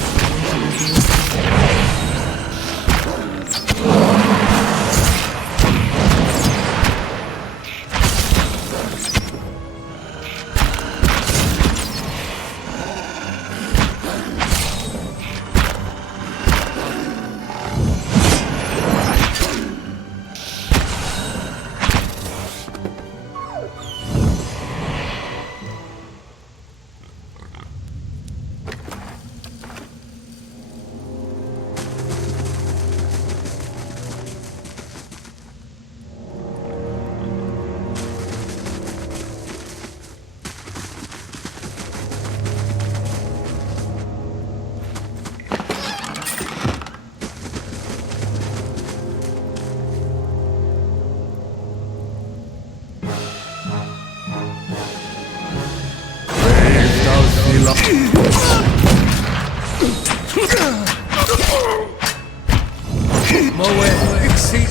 Moeth Ixi.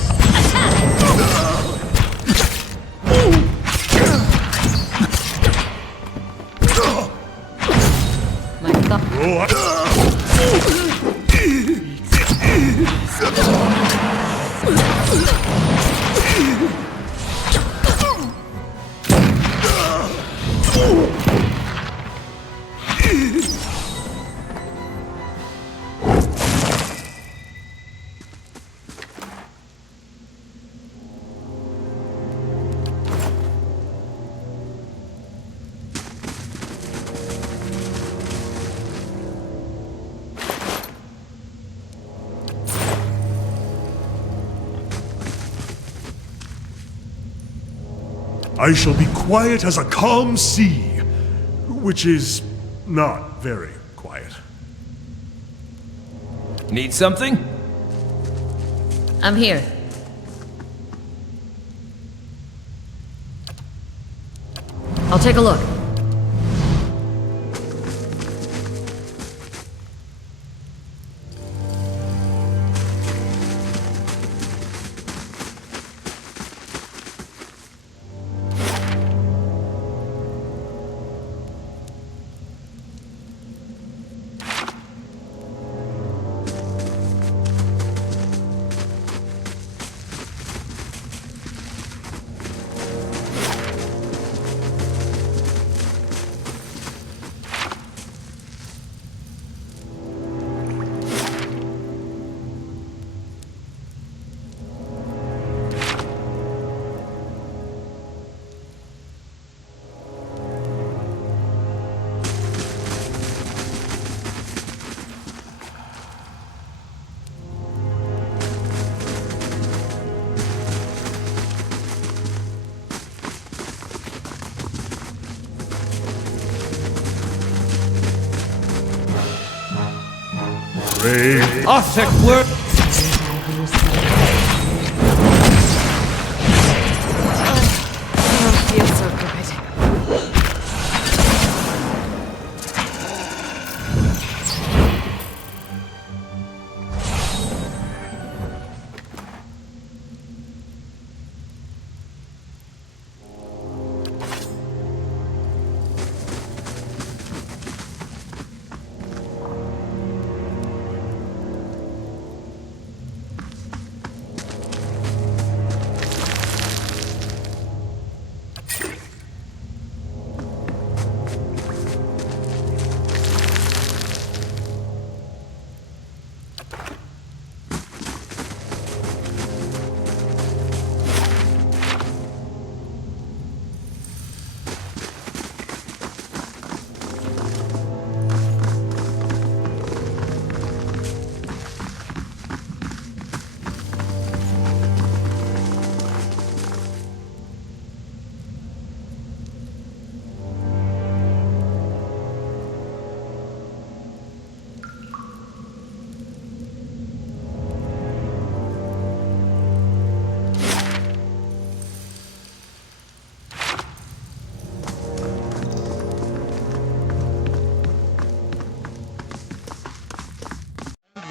I shall be quiet as a calm sea, which is not very quiet. Need something? I'm here. I'll take a look. Brave. Arthur word. Feels so good.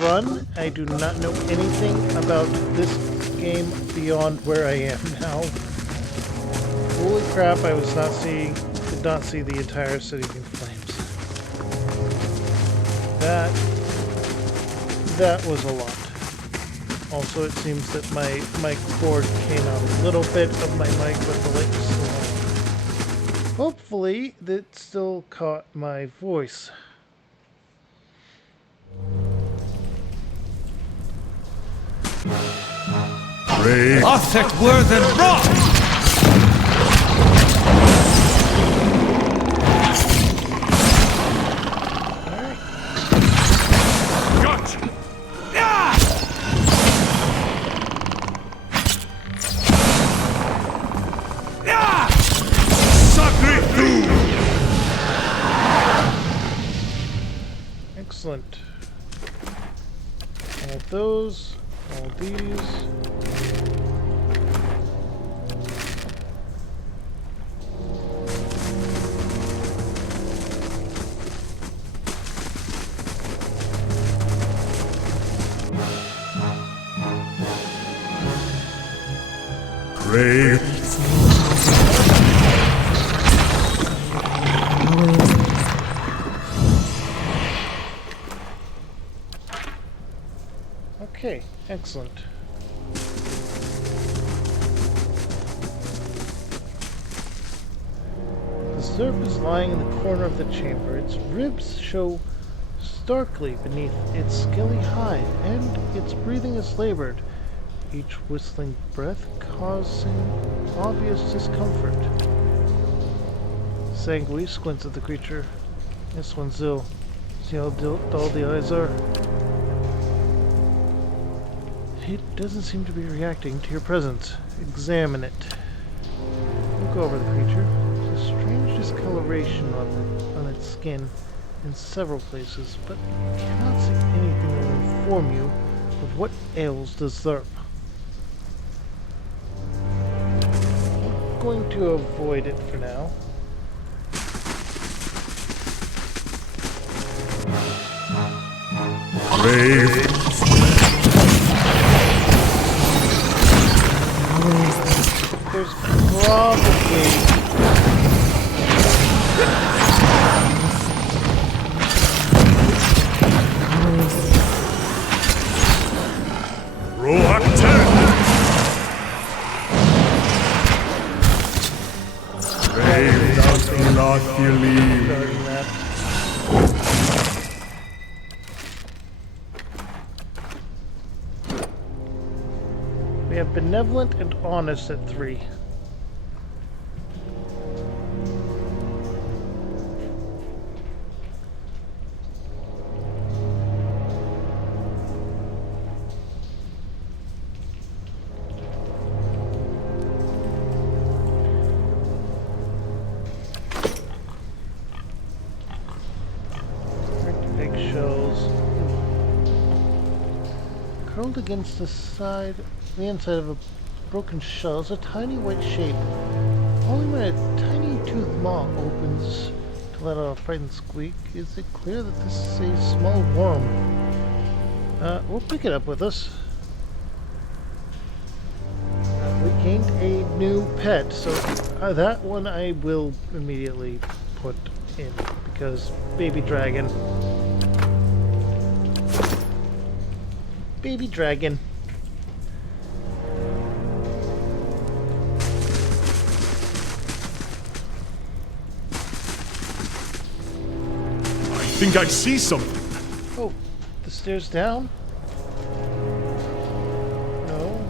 Run. I do not know anything about this game beyond where I am now. Holy crap, I was not seeing, did not see the entire city in flames. That was a lot. Also, it seems that my cord came out a little bit of my mic with the light still on. Hopefully, that still caught my voice. Brave. Arthur were than rock. Gotcha. Sacre tu. Excellent. All those, all these. Brave. Okay, excellent. The Zerp is lying in the corner of the chamber. Its ribs show starkly beneath its scaly hide, and its breathing is labored, each whistling breath causing obvious discomfort. Sangui squints at the creature. This one's ill. See how dull the eyes are? It doesn't seem to be reacting to your presence. Examine it. Look over the creature. There's a strange discoloration on its skin in several places, but you cannot see anything that will inform you of what ails the Zerp. I'm going to avoid it for now. Brave. There's probably... Brave does not believe. We have benevolent and honest at 3. Eggshells. Curled against the inside of a broken shell is a tiny white shape. Only when a tiny toothed maw opens to let out a frightened squeak is it clear that this is a small worm. We'll pick it up with us. We gained a new pet, so that one I will immediately put in, because baby dragon. Baby dragon. I think I see something. Oh, the stairs down? No,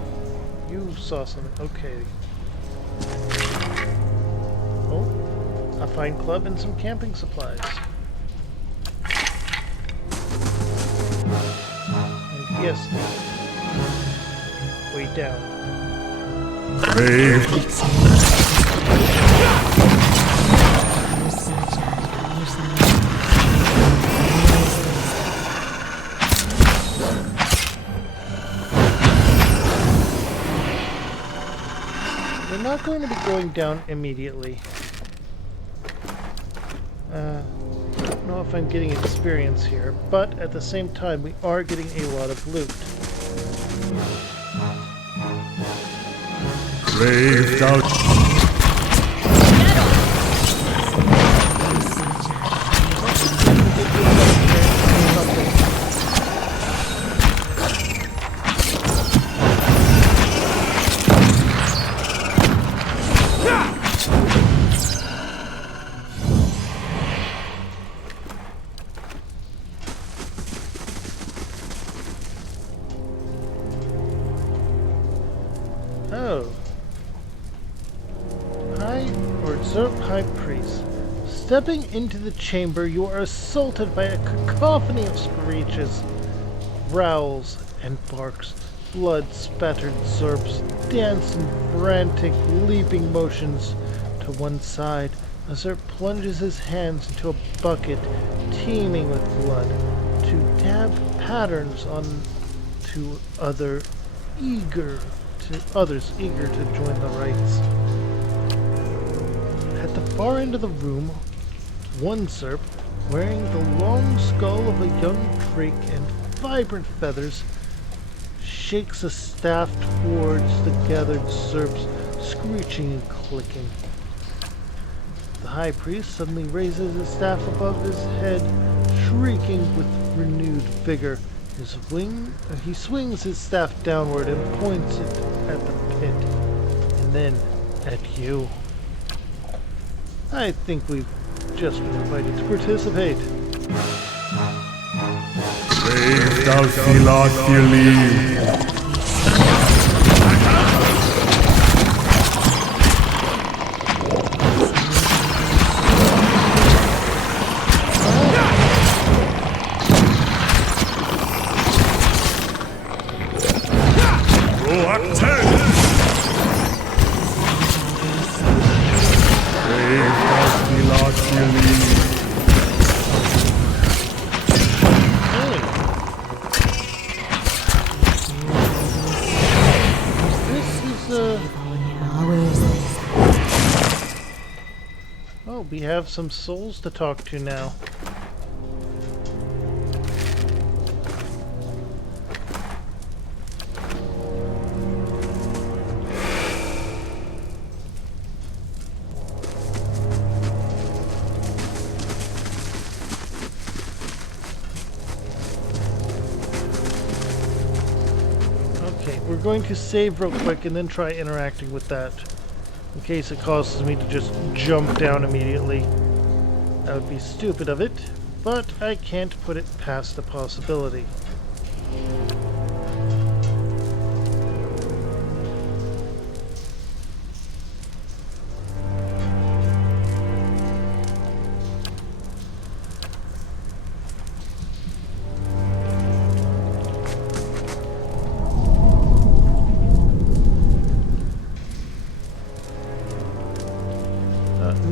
you saw something. Okay. Oh, a fine club and some camping supplies. And yes, way down. We're not going to be going down immediately. I don't know if I'm getting experience here, but at the same time we are getting a lot of loot. Braved out. Oh. High Priest. Stepping into the chamber, you are assaulted by a cacophony of screeches, growls, and barks. Blood-spattered Zerps dance in frantic, leaping motions to one side. A Zerp plunges his hands into a bucket teeming with blood to dab patterns on to others eager to join the rites. At the far end of the room, one Zerp, wearing the long skull of a young drake and vibrant feathers, shakes a staff towards the gathered Zerps, screeching and clicking. The High Priest suddenly raises his staff above his head, shrieking with renewed vigor. He swings his staff downward and points it at the pit, and then at you. I think we've just been invited to participate. Braved out Philothelie. Oh, we have some souls to talk to now. Okay, we're going to save real quick and then try interacting with that, in case it causes me to just jump down immediately. That would be stupid of it, but I can't put it past the possibility.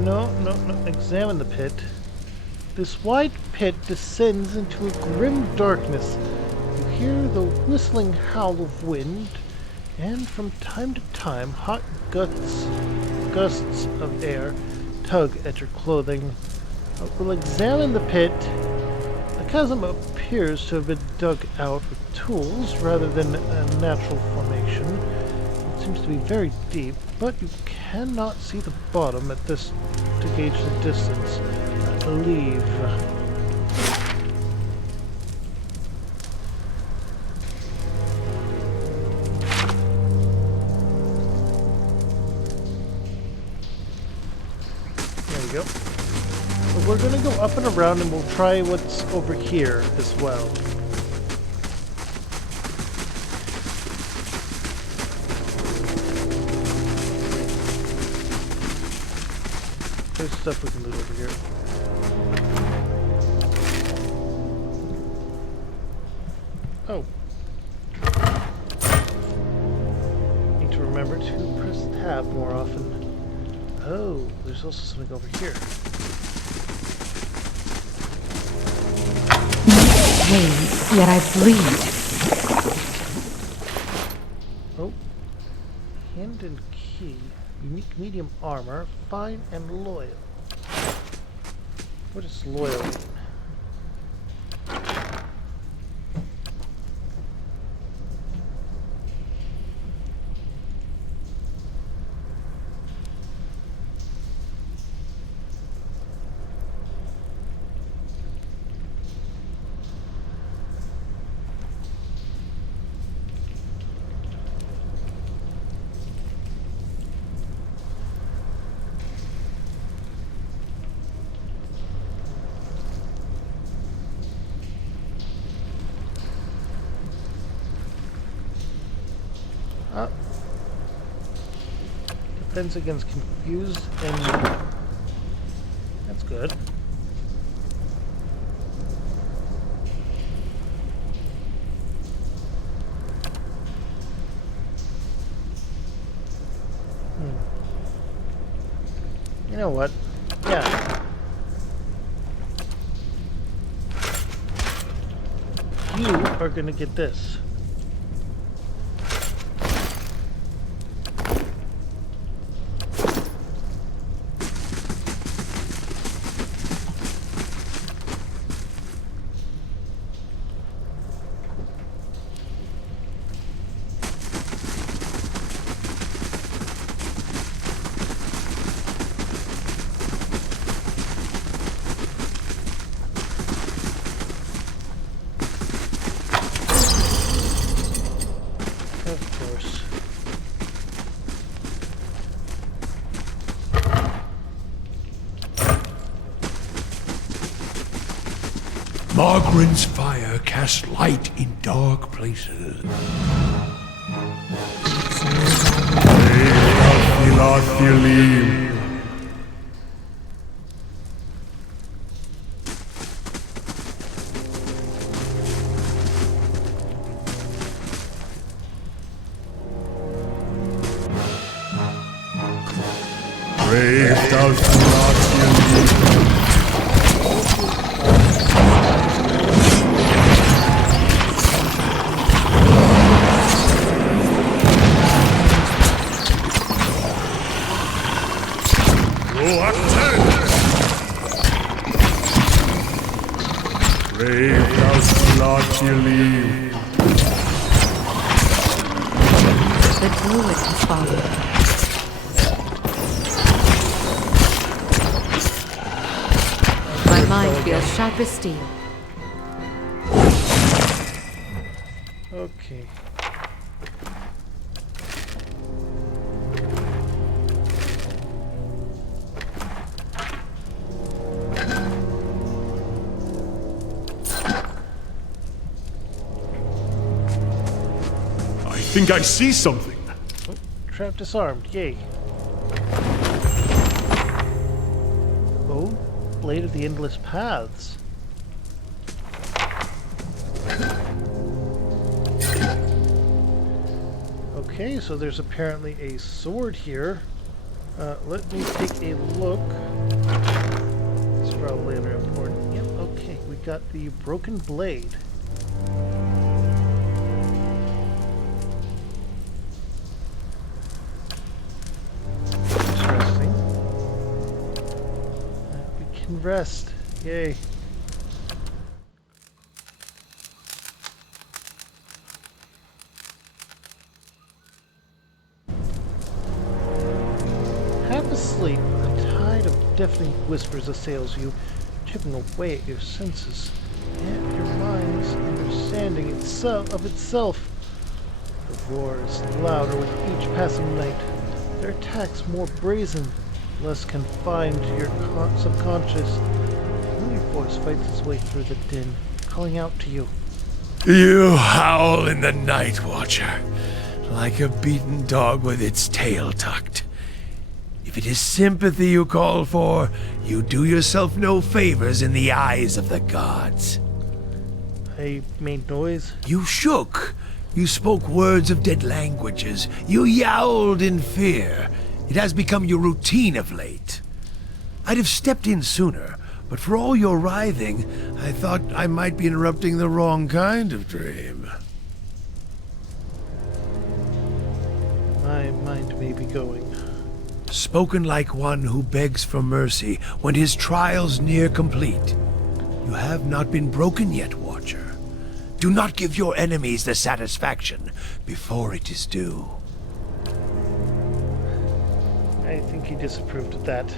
No, examine the pit. This wide pit descends into a grim darkness. You hear the whistling howl of wind, and from time to time hot gusts of air tug at your clothing. We'll examine the pit. The chasm appears to have been dug out with tools rather than a natural formation. It seems to be very deep, but you cannot see the bottom at this to gauge the distance, I believe. There we go. But we're going to go up and around and we'll try what's over here as well. There's stuff we can loot over here. Oh. Need to remember to press tab more often. Oh, there's also something over here. Pain, yet I bleed. Oh. Hand and key. Unique medium armor. Fine and loyal. What does loyal mean? Defense against confused and that's good. You know what? Yeah. You are gonna get this. Margren's fire casts light in dark places. The druid has fallen. My mind feels sharp as steel. Okay. I think I see something. Oh, trap disarmed. Yay. Oh, Blade of the Endless Paths. Okay, so there's apparently a sword here. Let me take a look. It's probably under important. Yep, okay. We got the Broken Blade. can rest. Yay. Half asleep, a tide of deafening whispers assails you, chipping away at your senses and your mind's understanding of itself. The roar is louder with each passing night, their attacks more brazen, less confined to your subconscious. A familiar voice fights its way through the din, calling out to you. You howl in the night, Watcher, like a beaten dog with its tail tucked. If it is sympathy you call for, you do yourself no favors in the eyes of the gods. I made noise. You shook. You spoke words of dead languages. You yowled in fear. It has become your routine of late. I'd have stepped in sooner, but for all your writhing, I thought I might be interrupting the wrong kind of dream. My mind may be going. Spoken like one who begs for mercy when his trial's near complete. You have not been broken yet, Watcher. Do not give your enemies the satisfaction before it is due. I think he disapproved of that.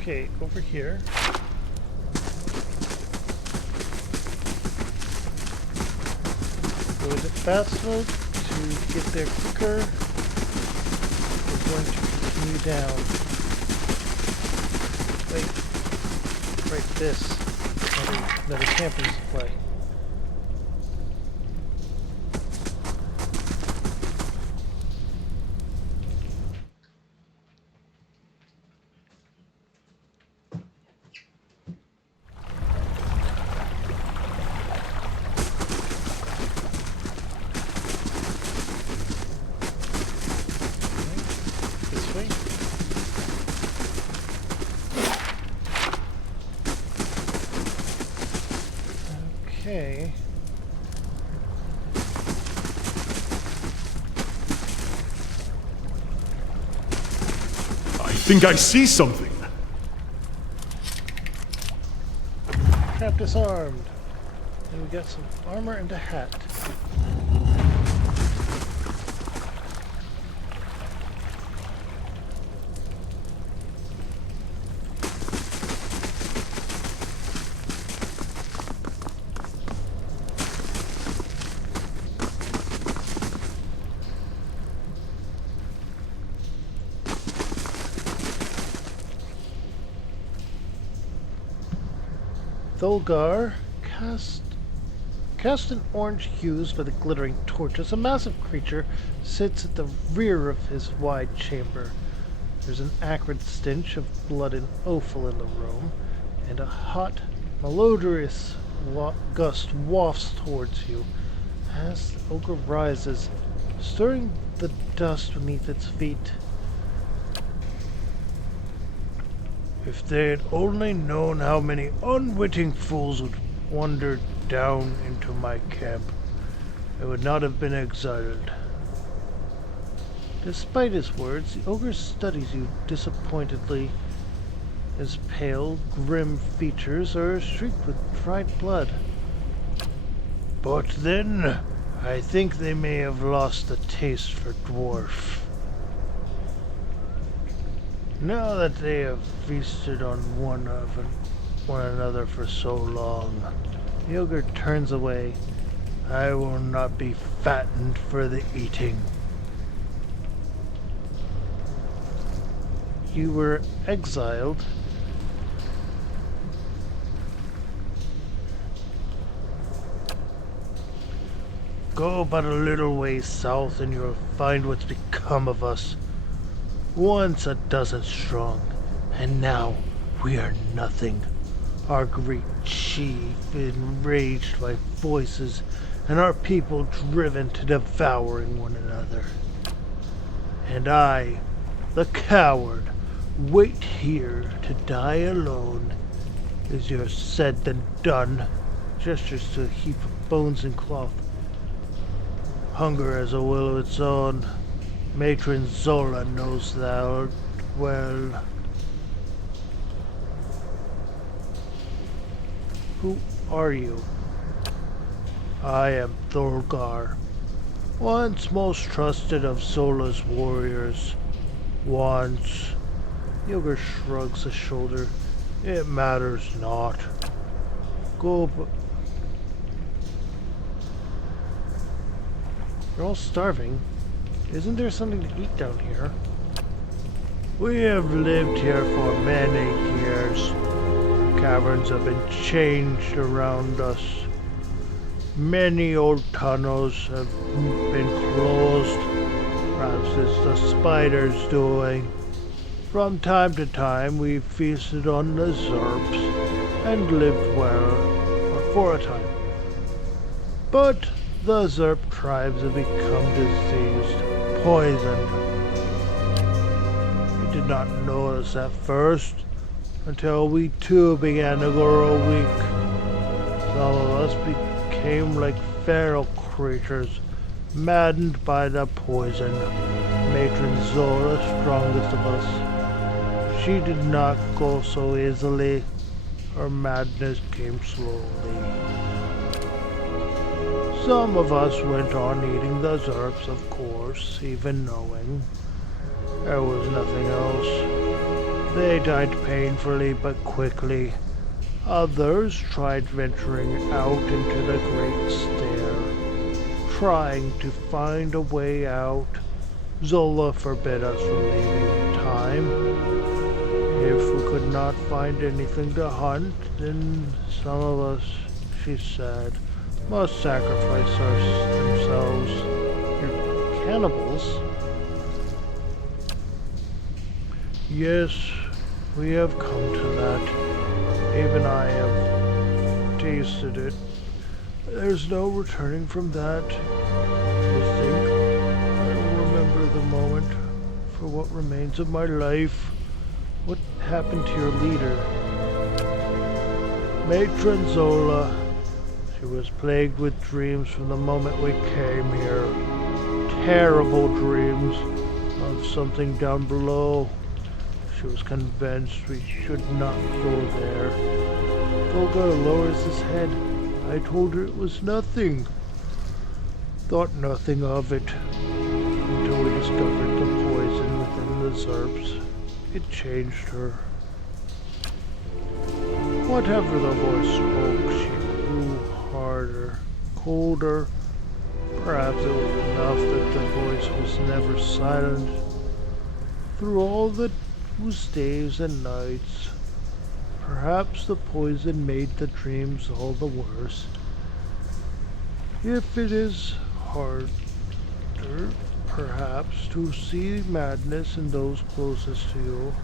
Okay, over here. Go into fast mode to get there quicker. We're going to continue down. Wait. Right, this. Another camping supply. Okay. I think I see something. Trap disarmed. And we got some armor and a hat. Thulgar, cast in orange hues by the glittering torches, a massive creature sits at the rear of his wide chamber. There's an acrid stench of blood and offal in the room, and a hot, malodorous gust wafts towards you as the ogre rises, stirring the dust beneath its feet. If they had only known how many unwitting fools would wander down into my camp, I would not have been exiled. Despite his words, the ogre studies you disappointedly. His pale, grim features are streaked with dried blood. But then, I think they may have lost the taste for dwarf. Now that they have feasted on one another for so long, The ogre turns away. I will not be fattened for the eating. You were exiled. Go but a little way south and you'll find what's become of us. Once a dozen strong, and now we are nothing. Our great chief enraged by voices, and our people driven to devouring one another. And I, the coward, wait here to die alone Easier said than done. Gestures to a heap of bones and cloth. Hunger has a will of its own. Matron Zola knows thou well. Who are you? I am Thorgar, once most trusted of Zola's warriors. Once. Yogurt shrugs a shoulder. It matters not. Go, You're all starving. Isn't there something to eat down here? We have lived here for many years. Caverns have been changed around us. Many old tunnels have been closed. Perhaps it's the spiders' doing. From time to time we feasted on the Zerps and lived well, or for a time. But the Zerp tribes have become diseased, poisoned. We did not notice at first, until we too began to grow weak. Some of us became like feral creatures, maddened by the poison. Matron Zola, strongest of us. She did not go so easily. Her madness came slowly. Some of us went on eating the Zerps, of course, even knowing there was nothing else. They died painfully but quickly. Others tried venturing out into the Great Stair, trying to find a way out. Zola forbid us from leaving in time. If we could not find anything to hunt, then some of us, she said, must sacrifice themselves. You're cannibals? Yes, we have come to that. Even I have tasted it. There's no returning from that. I think I will remember the moment for what remains of my life. What happened to your leader? Matron Zola. She was plagued with dreams from the moment we came here. Terrible dreams of something down below. She was convinced we should not go there. Thorgar lowers his head. I told her it was nothing. Thought nothing of it until we discovered the poison within the Zerps. It changed her. Whatever the voice spoke, she grew harder, colder. Perhaps it was enough that the voice was never silent. Through all those days and nights, perhaps the poison made the dreams all the worse. If it is harder, perhaps, to see madness in those closest to you.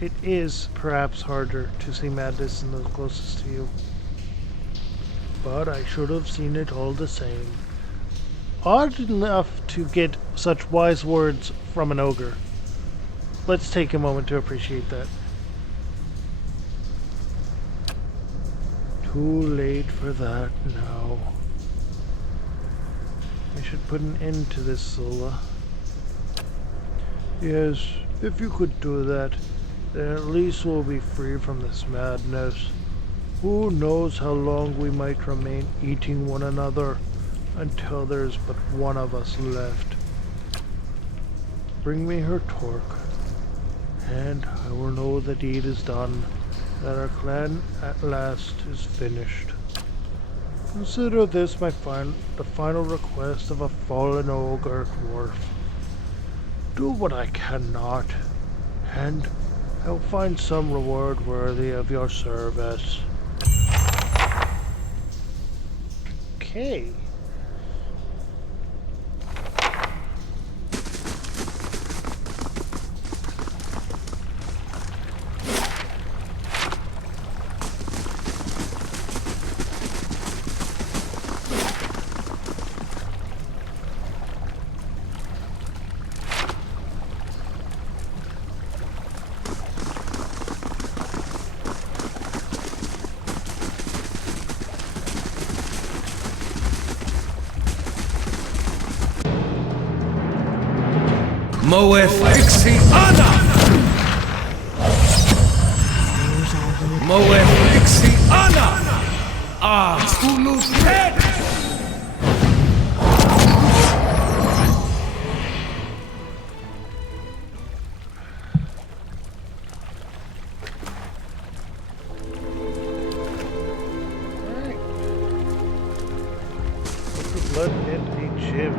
It is perhaps harder to see madness in those closest to you. But I should have seen it all the same. Odd enough to get such wise words from an ogre. Let's take a moment to appreciate that. Too late for that now. I should put an end to this, Zola. Yes, if you could do that, then at least we'll be free from this madness. Who knows how long we might remain eating one another until there's but one of us left. Bring me her torque, and I will know the deed is done, that our clan at last is finished. Consider this the final request of a fallen ogre dwarf. Do what I cannot, and I'll find some reward worthy of your service. Okay. Moeth Ixiana! Moeth Ixiana! Ah, Hulu's head! Blood and a gym.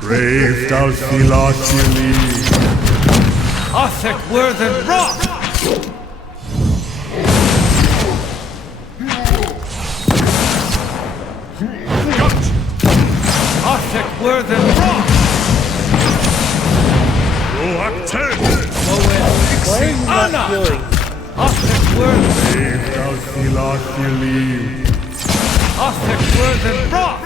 Brave Dalphilachili. Othek Worthen Rock! Othek Worthen Rock! Roak 10! Moeth Ixiana! Othek Worthen... Brave Dalphilachili. Othek Worthen Rock!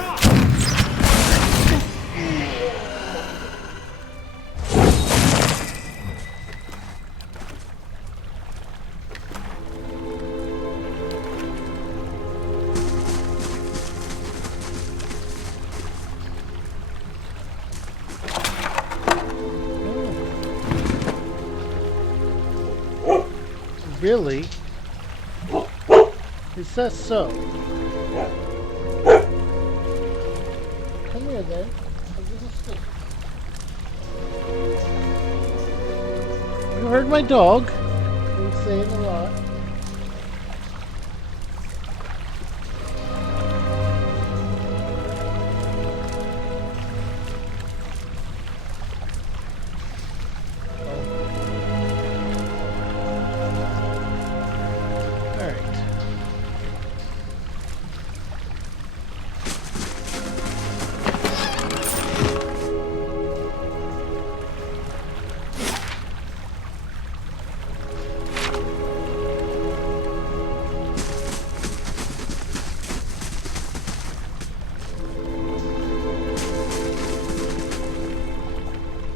Really? Is that so? Come here then. I'll give you a stick. You heard my dog. He's saying a lot.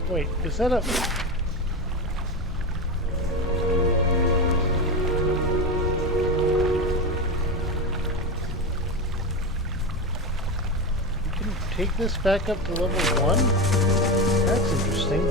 Wait, is that a... You can take this back up to level 1? That's interesting.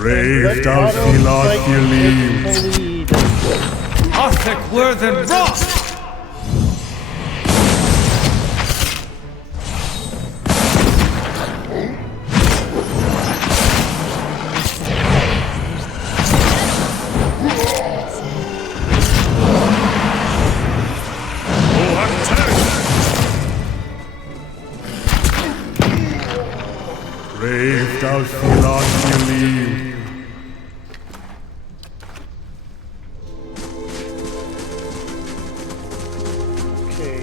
Brave Dalphilachili. Othek Worthen Rock! Brave Dalphilachili. Okay.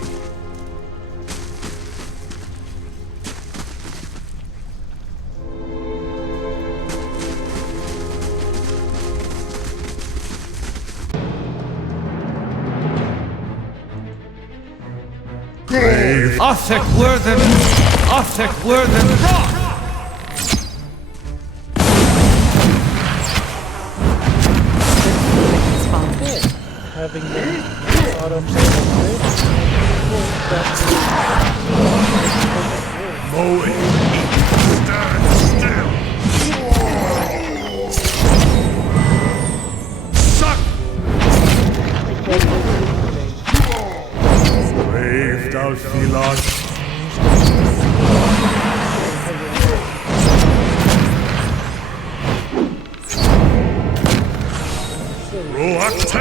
Brave Othek Worthen Rock! Having been auto Moe, stand still. Suck. Brave Dalphilach. Roak 10!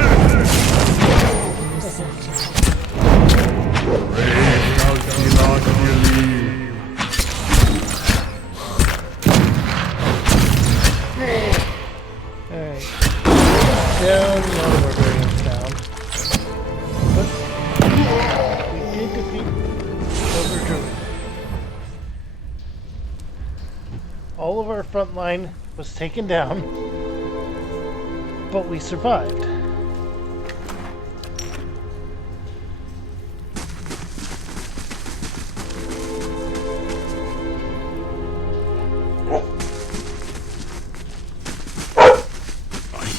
Brave Dalphilachili. Alright. Down, the other barbarians down. But we did defeat Overdruid. All of our front line was taken down, but we survived.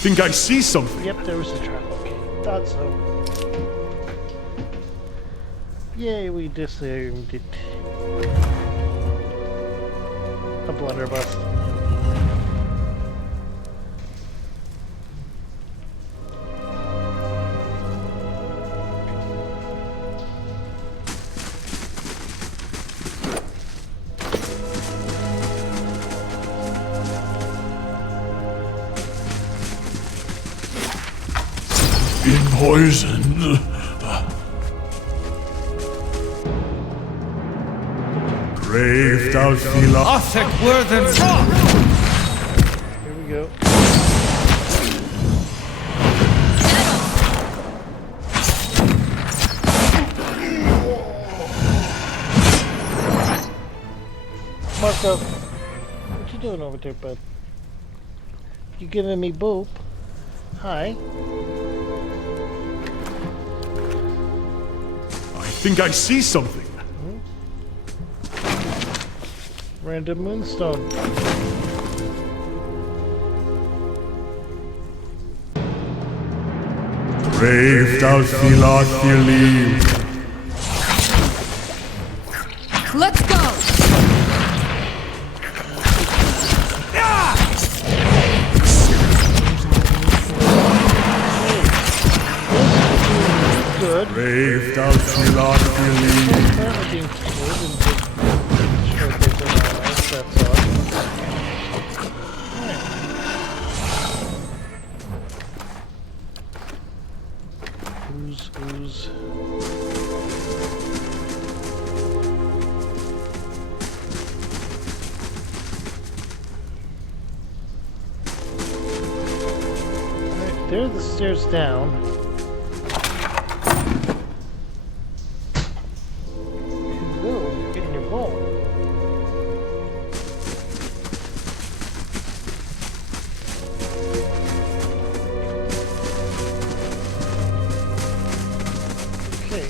think I see something. Yep, there was a trap. Okay, thought so. Yay, we disarmed it. A blunderbuss. Been poisoned. Brave Dalfila. Othek Worthen Frost! Here we go. Marco, what you doing over there, bud? You giving me boop? Hi. I think I see something. Random moonstone. Brave Dalfila Thilim. Let's go! Good. Brave Dalfila Thilim. That's odd. Ooze. Alright, there are the stairs down. Hello, you're getting your ball. Okay.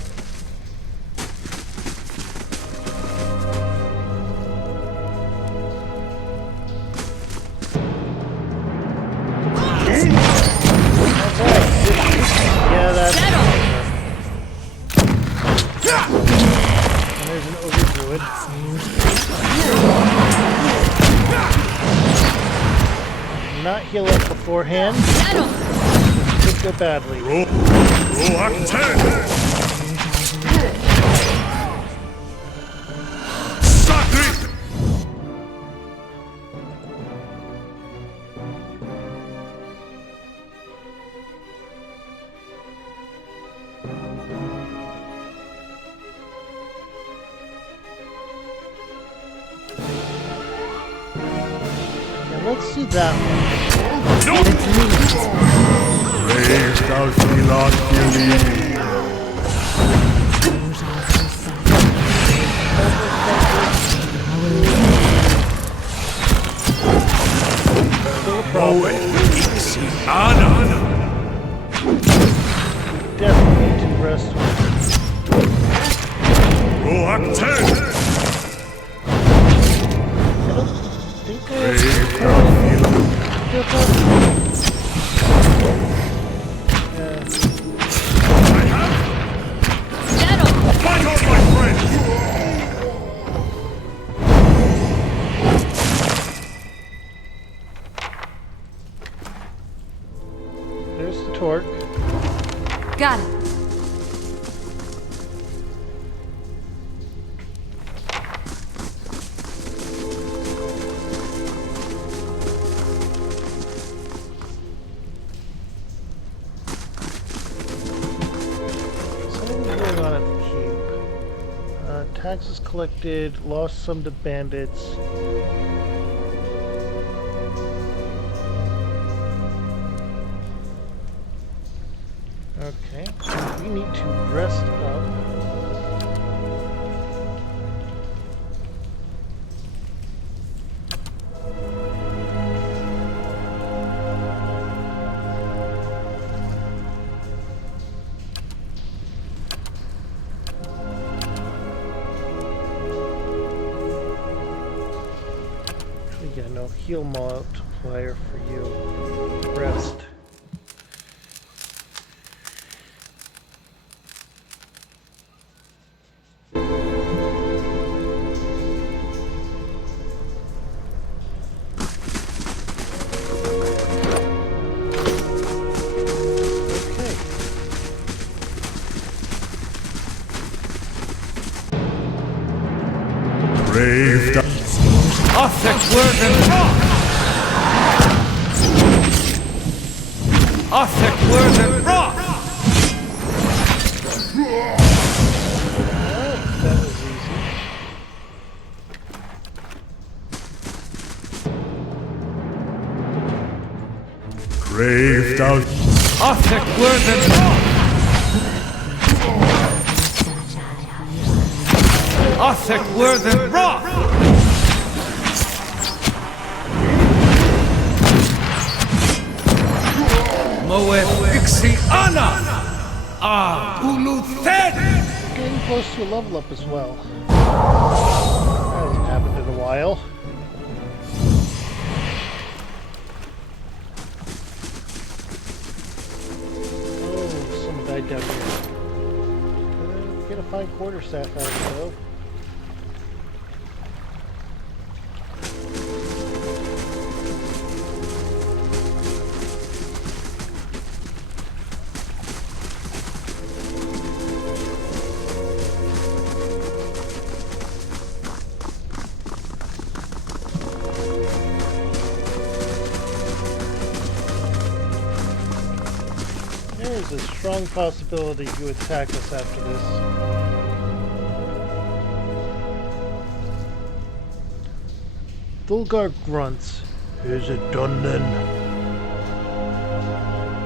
Yeah, that's... And there's an ogre druid. Not heal up beforehand. Could go badly. Let's do that one. Brave Dalfila Thilim. Definitely need to rest There's the torque. Got it. Something going on at the keep. Taxes collected, lost some to bandits. Okay, we need to rest up. We got no heal multiplier for you. Rest. Brave. Othic Werden Roth! Othic Werden Roth! That was easy. Braved out. Othic Werden Roth! Othic Werden Roth! Moed Ixiana! Ah, Uluthen! Getting close to a level up as well. That hasn't happened in a while. Oh, someone died down here. Get a fine quarterstaff out of it though. There's a strong possibility you attack us after this. Thulgar grunts. Is it done then?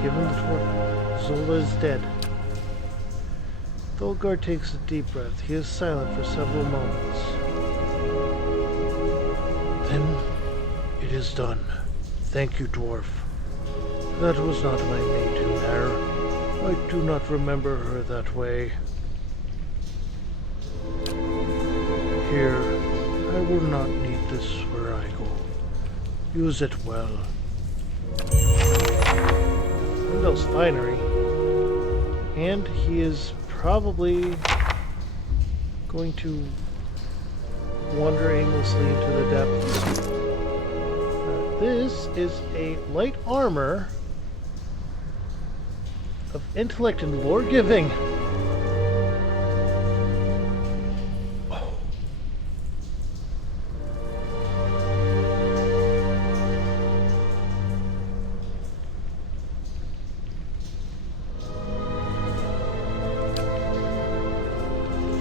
Give him the torch. Zola is dead. Thulgar takes a deep breath. He is silent for several moments. Then it is done. Thank you, dwarf. That was not my maiden there. I do not remember her that way. Here, I will not need this where I go. Use it well. Wendell's finery. And he is probably going to wander aimlessly into the depths. This is a light armor of intellect and lore giving.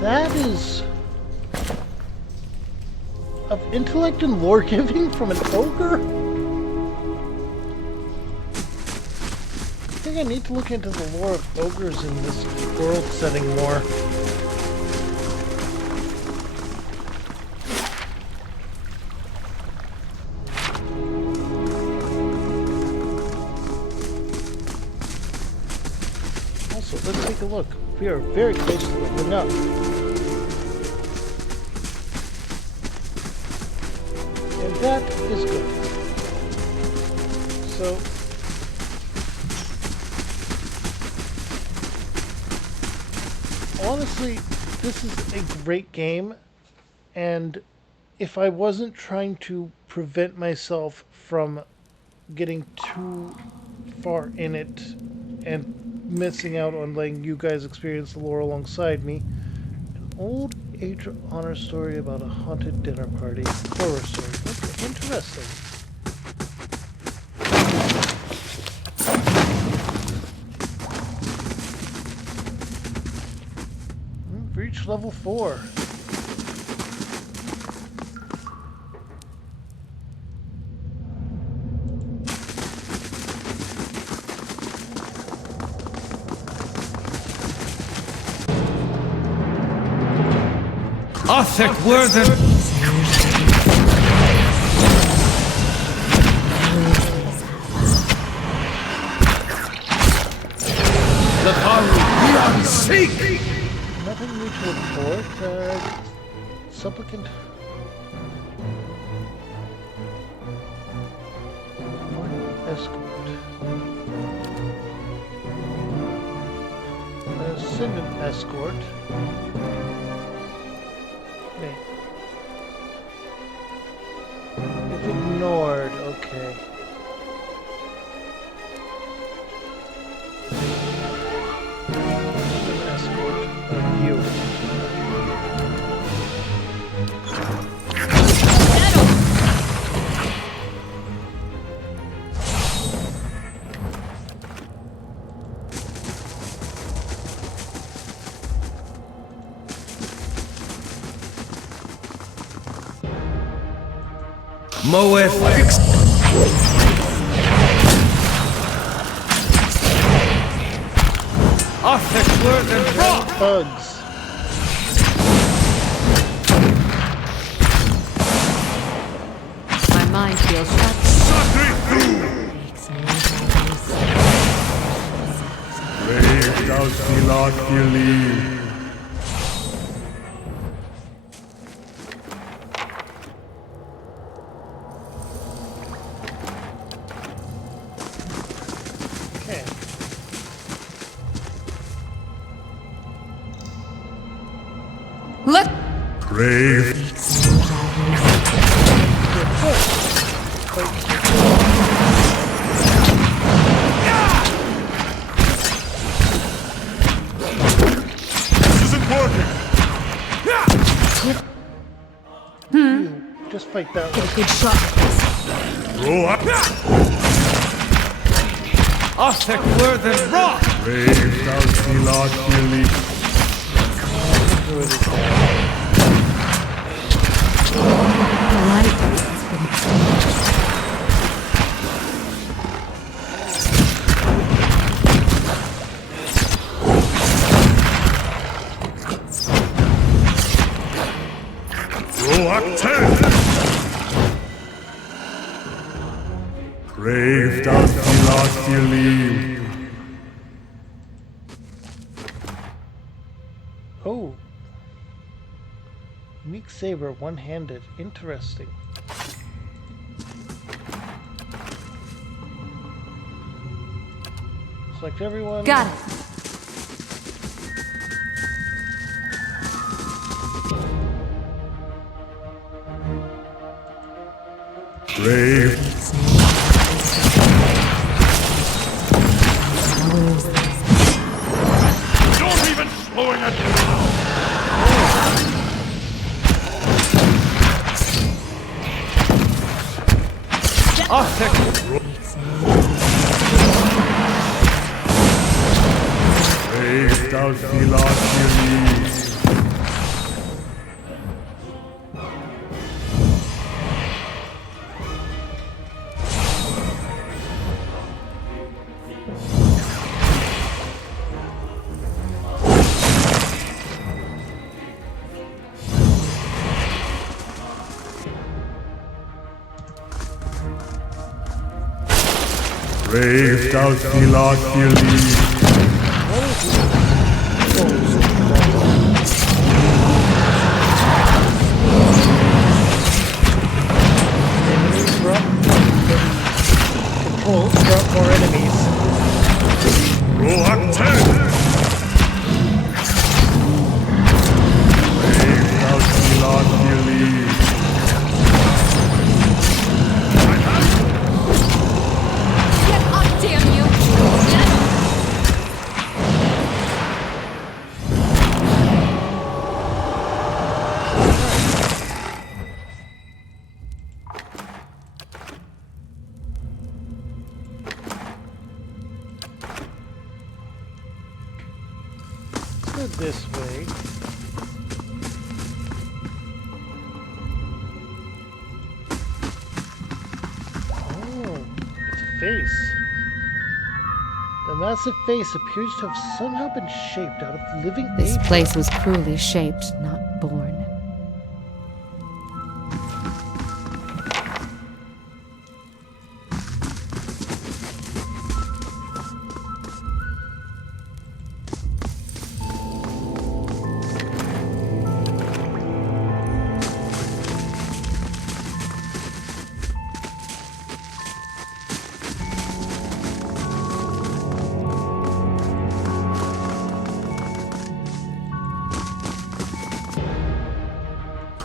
That is of intellect and lore giving from an ogre? I think I need to look into the lore of ogres in this world setting more. Also, let's take a look. We are very close to leveling up. And that is good. So, honestly, this is a great game, and if I wasn't trying to prevent myself from getting too far in it and missing out on letting you guys experience the lore alongside me, an old Age of Honor story about a haunted dinner party. Horror story. Okay, interesting. We've reached level 4. Othic Werden. The Haru Beyond Seek! Nothing new to report. Supplicant. Escort. Ascendant Escort. If ignored, okay. Escort of you. Moeth fix. Bugs. My mind feels shut. Okay. Let. Just fight that one. Good shot. Roll up. Othek Worthen Rock! Brave thou Silad Gili. Roak 10. Brave thou Silad Gili. Oh. Unique saber, one-handed. Interesting. Select everyone. Got it. Brave. Don't even slowing it down. Brave thou Silad Gili. Brave thou Silad Gili. Control, drop more enemies. Roak 10. Brave thou Silad Gili. Get up, damn you! Go this way. Oh, it's a face. The massive face appears to have somehow been shaped out of living This ape. place was cruelly shaped, not born.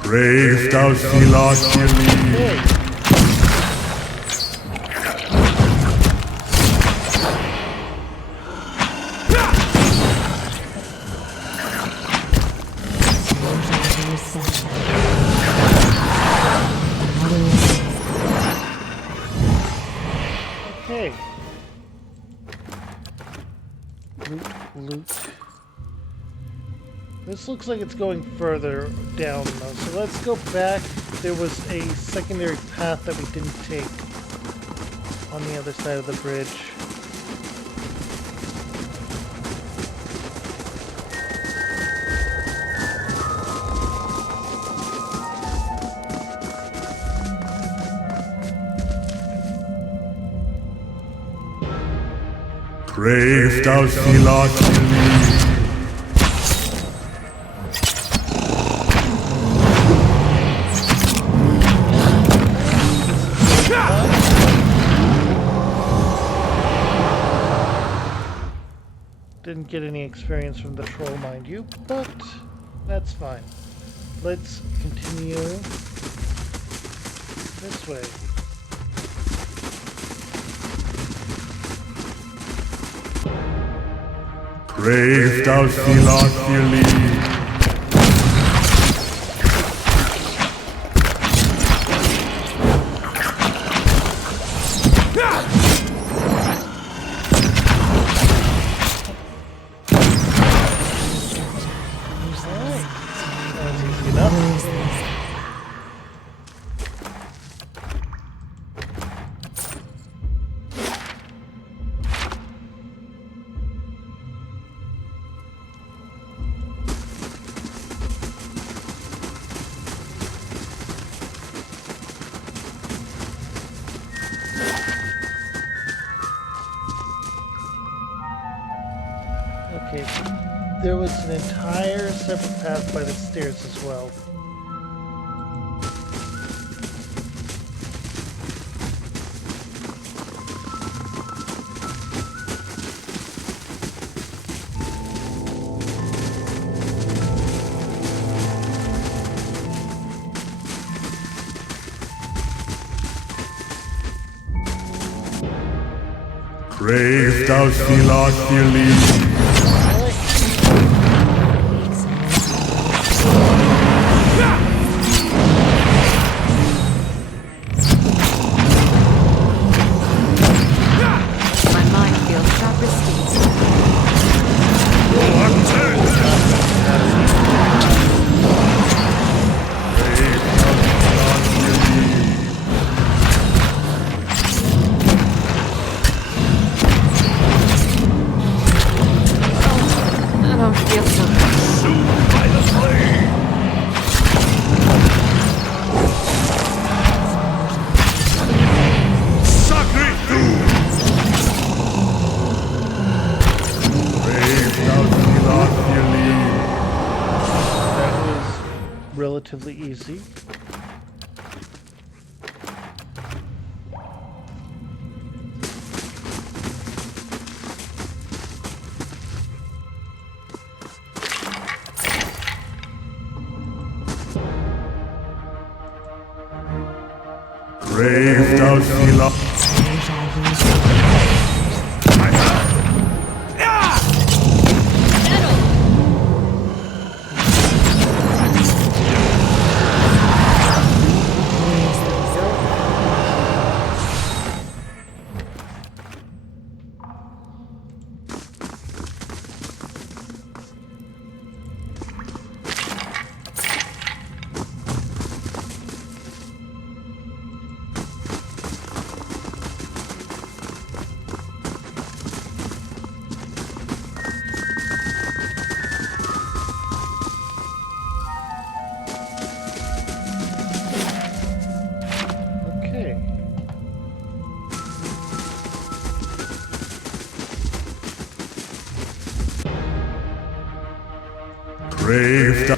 Brave thou Silad Gili. Okay. Loot, loot. This looks like it's going further down though, so let's go back. There was a secondary path that we didn't take on the other side of the bridge. Brave thou Philoxene. Didn't get any experience from the troll, mind you, but that's fine. Let's continue this way. Brave thou Philoxene. Okay, there was an entire separate path by the stairs as well. Brave thou Philoxene. Relatively easy. Brave thou Philoxene. Brave thou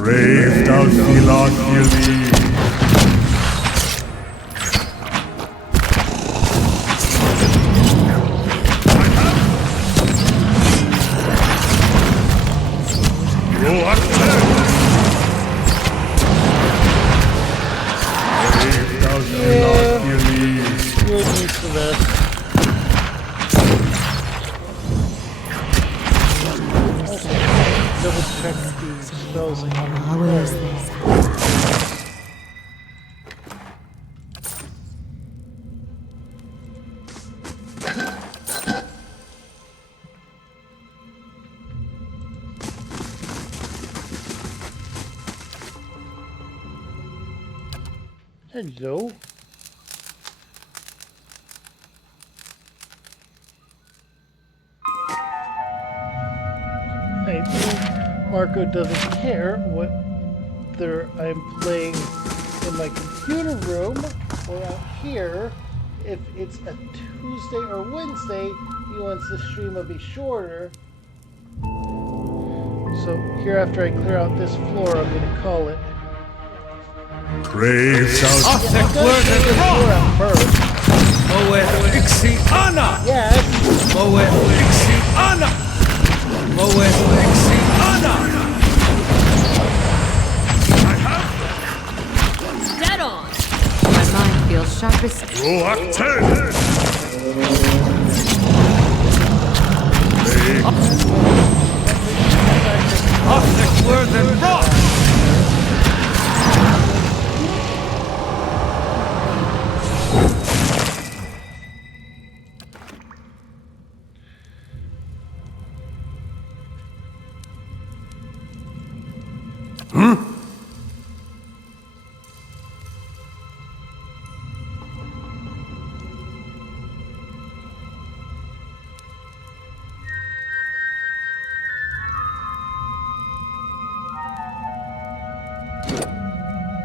Brave thou Philoxene. double check the spells I have. Always this. Hello. I think Marco doesn't care whether I'm playing in my computer room or out here. If it's a Tuesday or Wednesday, he wants the stream to be shorter. So here, after I clear out this floor, I'm going to call it. Brave South. Yes. Dead on. My mind feels sharp as... Roak 10.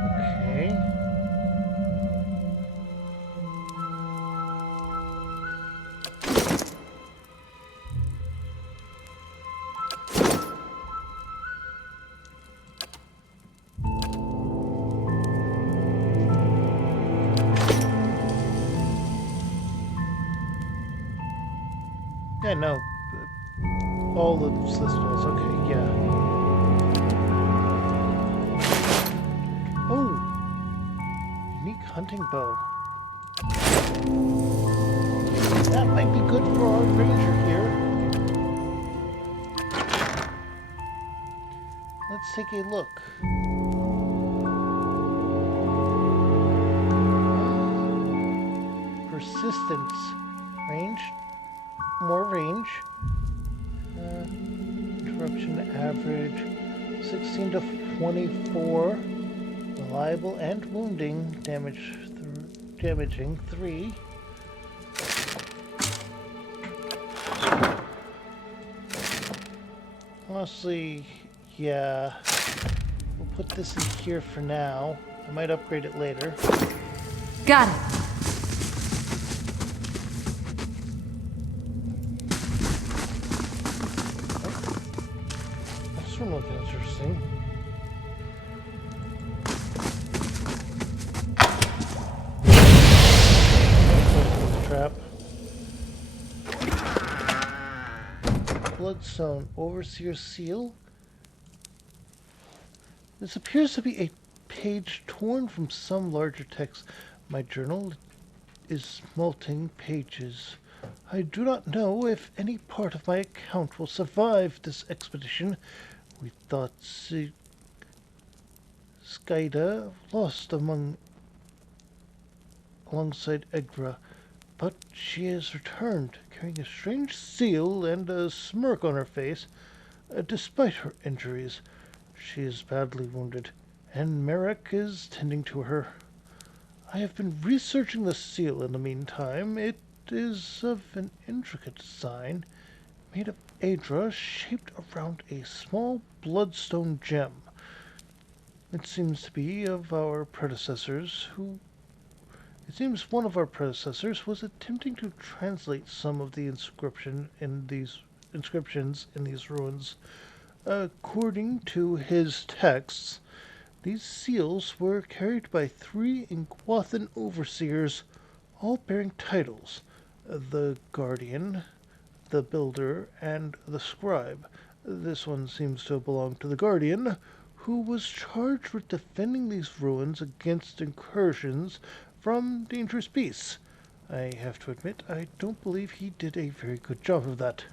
Okay. Yeah, no. All the systems. Okay, yeah. Oh! Unique hunting bow. That might be good for our ranger here. Let's take a look. Persistence. Range. More range. Interruption average. 16 to 24. Reliable and wounding. Damaging 3. Honestly, yeah. We'll put this in here for now. I might upgrade it later. Got it. This one looks interesting. Trap. Bloodstone. Overseer seal. This appears to be a page torn from some larger text. My journal is smelting pages. I do not know if any part of my account will survive this expedition. We thought Skyda lost alongside Egra, but she has returned, carrying a strange seal and a smirk on her face. Despite her injuries, she is badly wounded, and Merrick is tending to her. I have been researching the seal in the meantime. It is of an intricate design, made of Aedra, shaped around a small bloodstone gem. It seems to be of our predecessors who... It seems one of our predecessors was attempting to translate some of the inscriptions in these ruins. According to his texts, these seals were carried by 3 Iguathan overseers, all bearing titles: the Guardian, the Builder, and the Scribe. This one seems to belong to the Guardian, who was charged with defending these ruins against incursions from dangerous beasts. I have to admit, I don't believe he did a very good job of that.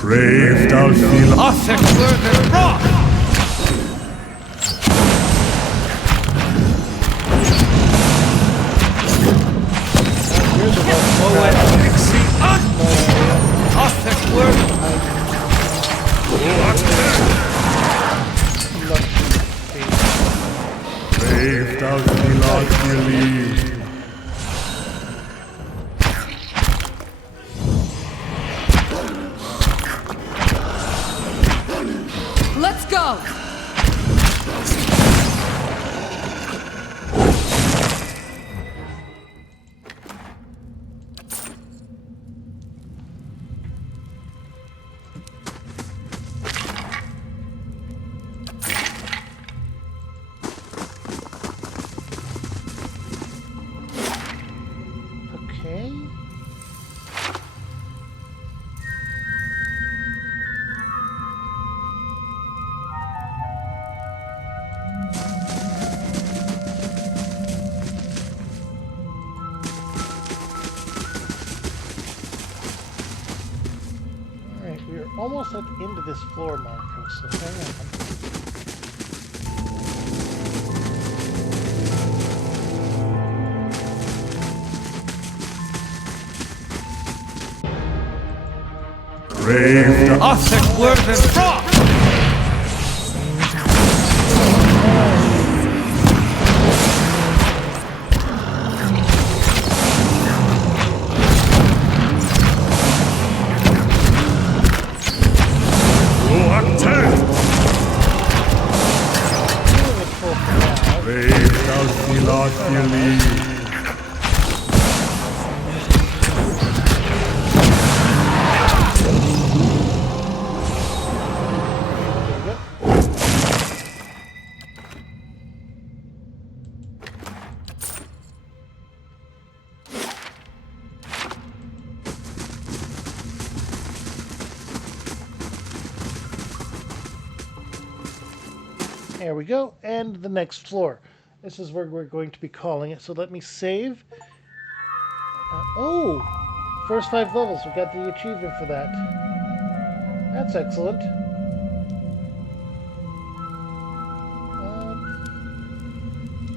Brave thou feel Brave thou believe. Let's go! Okay. Alright, we are almost at the end of this floor, Marco, so hang on. Brave thou Brave thou believe. There we go, and the next floor. This is where we're going to be calling it, so let me save. Oh! First 5 levels, we got the achievement for that. That's excellent.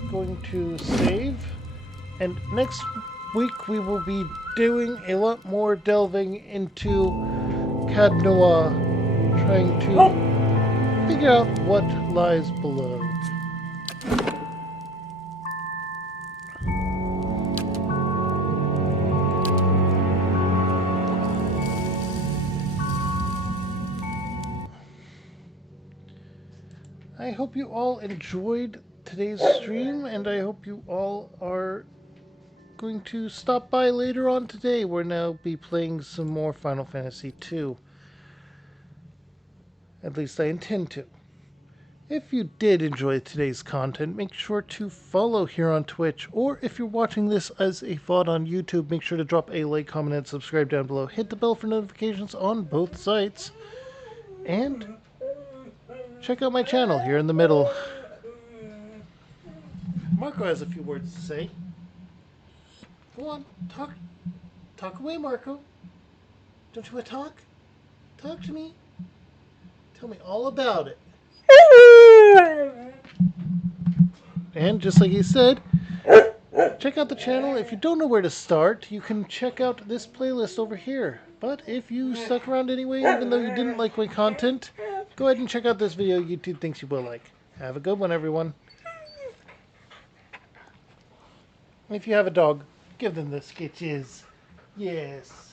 Going to save. And next week we will be doing a lot more delving into Caed Nua, trying to figure out what lies below. I hope you all enjoyed today's stream, and I hope you all are going to stop by later on today. We'll now be playing some more Final Fantasy II. At least I intend to. If you did enjoy today's content, make sure to follow here on Twitch, or if you're watching this as a VOD on YouTube, make sure to drop a like, comment, and subscribe down below. Hit the bell for notifications on both sites. And check out my channel here in the middle. Marco has a few words to say. Go on, talk away, Marco. Don't you want to talk? Talk to me. Tell me all about it. And just like he said, check out the channel. If you don't know where to start, you can check out this playlist over here. But if you stuck around anyway, even though you didn't like my content, go ahead and check out this video YouTube thinks you will like. Have a good one, everyone. If you have a dog, give them the sketches. Yes.